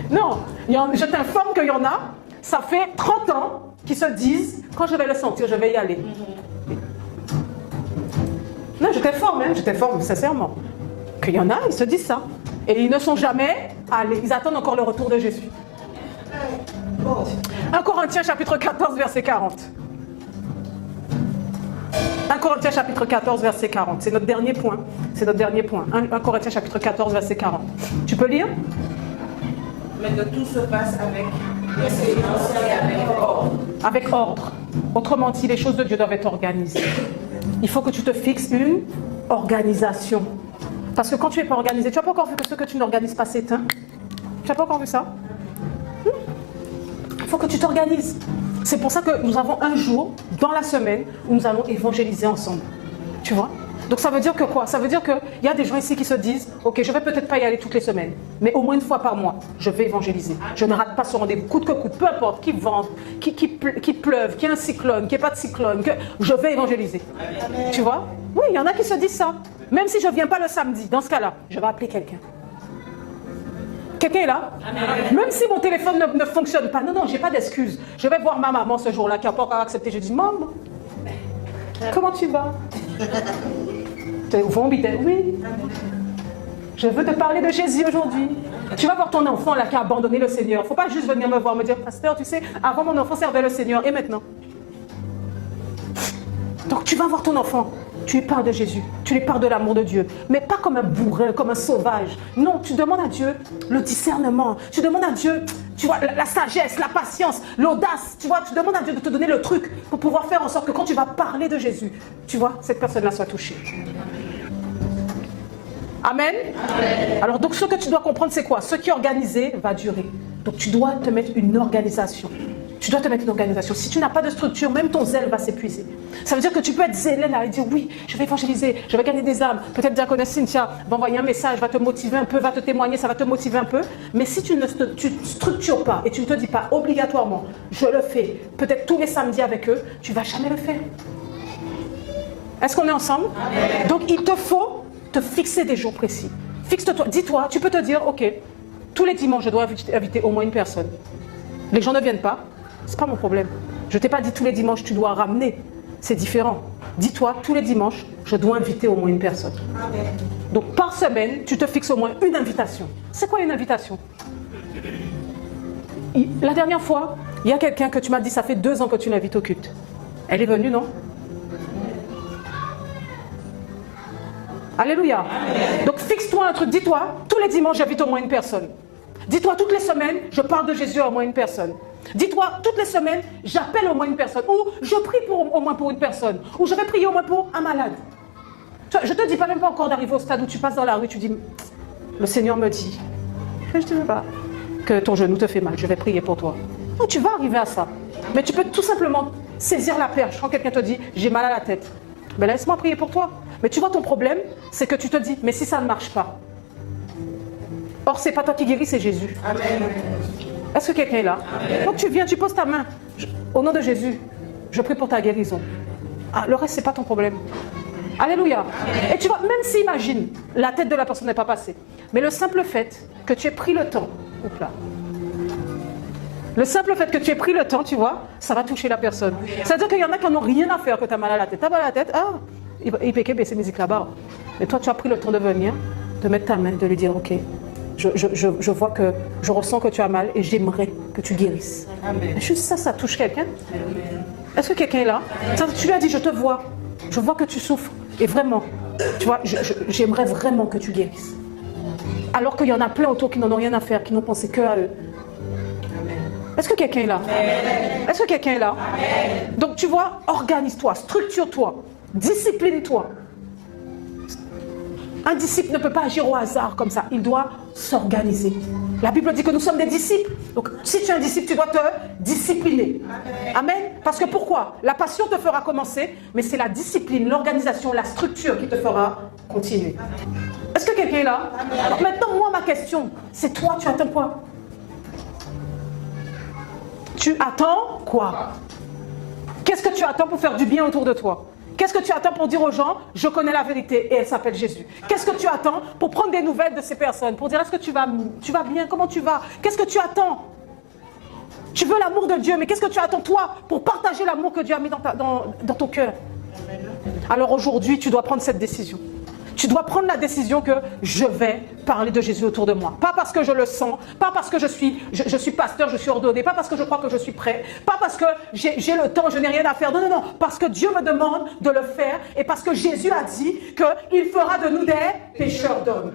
Non, je t'informe qu'il y en a, ça fait 30 ans, qui se disent, quand je vais le sentir, je vais y aller. Non, je t'informe sincèrement. Qu'il y en a, ils se disent ça. Et ils ne sont jamais allés. Ils attendent encore le retour de Jésus. 1 Corinthiens chapitre 14, verset 40. 1 Corinthiens chapitre 14, verset 40. C'est notre dernier point. 1 Corinthiens chapitre 14, verset 40. Tu peux lire? Mais que tout se passe avec bienséance et avec ordre. Avec ordre. Autrement dit, les choses de Dieu doivent être organisées. Il faut que tu te fixes une organisation. Parce que quand tu n'es pas organisé, tu n'as pas encore vu que ce que tu n'organises pas s'éteint. Tu n'as pas encore vu ça? Il faut que tu t'organises. C'est pour ça que nous avons un jour dans la semaine où nous allons évangéliser ensemble. Tu vois? Donc ça veut dire que quoi? Ça veut dire qu'il y a des gens ici qui se disent, ok, je ne vais peut-être pas y aller toutes les semaines, mais au moins une fois par mois, je vais évangéliser. Je ne rate pas ce rendez-vous, coûte que coûte, peu importe, qu'il vente, qu'il pleuve, qu'il y ait un cyclone, qu'il n'y ait pas de cyclone, que je vais évangéliser. Amen. Tu vois? Oui, il y en a qui se disent ça. Même si je ne viens pas le samedi, dans ce cas-là, je vais appeler quelqu'un. Quelqu'un est là? Amen. Même si mon téléphone ne fonctionne pas, non, je n'ai pas d'excuse. Je vais voir ma maman ce jour-là qui n'a pas encore accepté. Je dis, maman, comment tu vas? Oui. Je veux te parler de Jésus aujourd'hui. Tu vas voir ton enfant là qui a abandonné le Seigneur. Il ne faut pas juste venir me voir, me dire, pasteur, tu sais, avant mon enfant servait le Seigneur et maintenant. Donc tu vas voir ton enfant. Tu lui parles de Jésus, tu lui parles de l'amour de Dieu, mais pas comme un bourrin, comme un sauvage. Non, tu demandes à Dieu le discernement, tu demandes à Dieu, tu vois, la sagesse, la patience, l'audace, tu vois, tu demandes à Dieu de te donner le truc pour pouvoir faire en sorte que quand tu vas parler de Jésus, tu vois, cette personne-là soit touchée. Amen. Amen. Alors donc ce que tu dois comprendre, c'est quoi? Ce qui est organisé va durer. Donc tu dois te mettre une organisation. Si tu n'as pas de structure, même ton zèle va s'épuiser. Ça veut dire que tu peux être zélé là et dire oui, je vais évangéliser, je vais gagner des âmes. Peut-être diaconesse Cynthia va envoyer un message, va te motiver un peu, va te témoigner, ça va te motiver un peu. Mais si tu ne structures pas et tu ne te dis pas obligatoirement, je le fais, peut-être tous les samedis avec eux, tu ne vas jamais le faire. Est-ce qu'on est ensemble? Amen. Donc il te faut te fixer des jours précis. Fixe-toi, dis-toi, tu peux te dire, ok, tous les dimanches je dois inviter au moins une personne. Les gens ne viennent pas. C'est pas mon problème. Je ne t'ai pas dit tous les dimanches tu dois ramener. C'est différent. Dis-toi, tous les dimanches, je dois inviter au moins une personne. Amen. Donc par semaine, tu te fixes au moins une invitation. C'est quoi une invitation? La dernière fois, il y a quelqu'un que tu m'as dit, ça fait 2 ans que tu l'invites au culte. Elle est venue, non? Alléluia. Amen. Donc fixe-toi un truc. Dis-toi, tous les dimanches, j'invite au moins une personne. Dis-toi, toutes les semaines, je parle de Jésus à au moins une personne. Dis-toi, toutes les semaines, j'appelle au moins une personne. Ou je prie au moins pour une personne. Ou je vais prier au moins pour un malade. Je ne te dis pas même pas encore d'arriver au stade où tu passes dans la rue, tu dis, le Seigneur me dit, je ne te veux pas, que ton genou te fait mal, je vais prier pour toi. Non, tu vas arriver à ça. Mais tu peux tout simplement saisir la perche quand quelqu'un te dit, j'ai mal à la tête. Mais laisse-moi prier pour toi. Mais tu vois, ton problème, c'est que tu te dis, mais si ça ne marche pas. Or, ce n'est pas toi qui guéris, c'est Jésus. Amen. Est-ce que quelqu'un est là? Amen. Donc tu viens, tu poses ta main. Au nom de Jésus, je prie pour ta guérison. Ah, le reste, ce n'est pas ton problème. Alléluia. Amen. Et tu vois, même si, imagine, la tête de la personne n'est pas passée, mais le simple fait que tu aies pris le temps, le simple fait que tu aies pris le temps, tu vois, ça va toucher la personne. C'est-à-dire qu'il y en a qui n'en ont rien à faire que tu as mal à la tête. Tu as mal à la tête, il peut baisser musique là-bas. Mais toi, tu as pris le temps de venir, de mettre ta main, de lui dire, ok, je vois que, je ressens que tu as mal et j'aimerais que tu guérisses. Amen. Juste ça, ça touche quelqu'un? Est-ce que quelqu'un est là? Tu lui as dit, je te vois, je vois que tu souffres. Et vraiment, tu vois, j'aimerais vraiment que tu guérisses. Alors qu'il y en a plein autour qui n'en ont rien à faire, qui n'ont pensé que à eux. Amen. Est-ce que quelqu'un est là? Est-ce que quelqu'un est là? Donc tu vois, organise-toi, structure-toi, discipline-toi. Un disciple ne peut pas agir au hasard comme ça, il doit s'organiser. La Bible dit que nous sommes des disciples. Donc si tu es un disciple, tu dois te discipliner. Amen. Parce que pourquoi? La passion te fera commencer, mais c'est la discipline, l'organisation, la structure qui te fera continuer. Est-ce que quelqu'un est là? Donc maintenant, moi, ma question, c'est toi, tu attends quoi? Tu attends quoi? Qu'est-ce que tu attends pour faire du bien autour de toi? Qu'est-ce que tu attends pour dire aux gens, je connais la vérité et elle s'appelle Jésus? Qu'est-ce que tu attends pour prendre des nouvelles de ces personnes? Pour dire, est-ce que tu vas bien? Comment tu vas? Qu'est-ce que tu attends? Tu veux l'amour de Dieu, mais qu'est-ce que tu attends toi pour partager l'amour que Dieu a mis dans ton cœur? Alors aujourd'hui, tu dois prendre cette décision. Tu dois prendre la décision que je vais parler de Jésus autour de moi. Pas parce que je le sens, pas parce que je suis pasteur, je suis ordonné, pas parce que je crois que je suis prêt, pas parce que j'ai le temps, je n'ai rien à faire. Non, non, non. Parce que Dieu me demande de le faire et parce que Jésus a dit qu'il fera de nous des pécheurs d'hommes.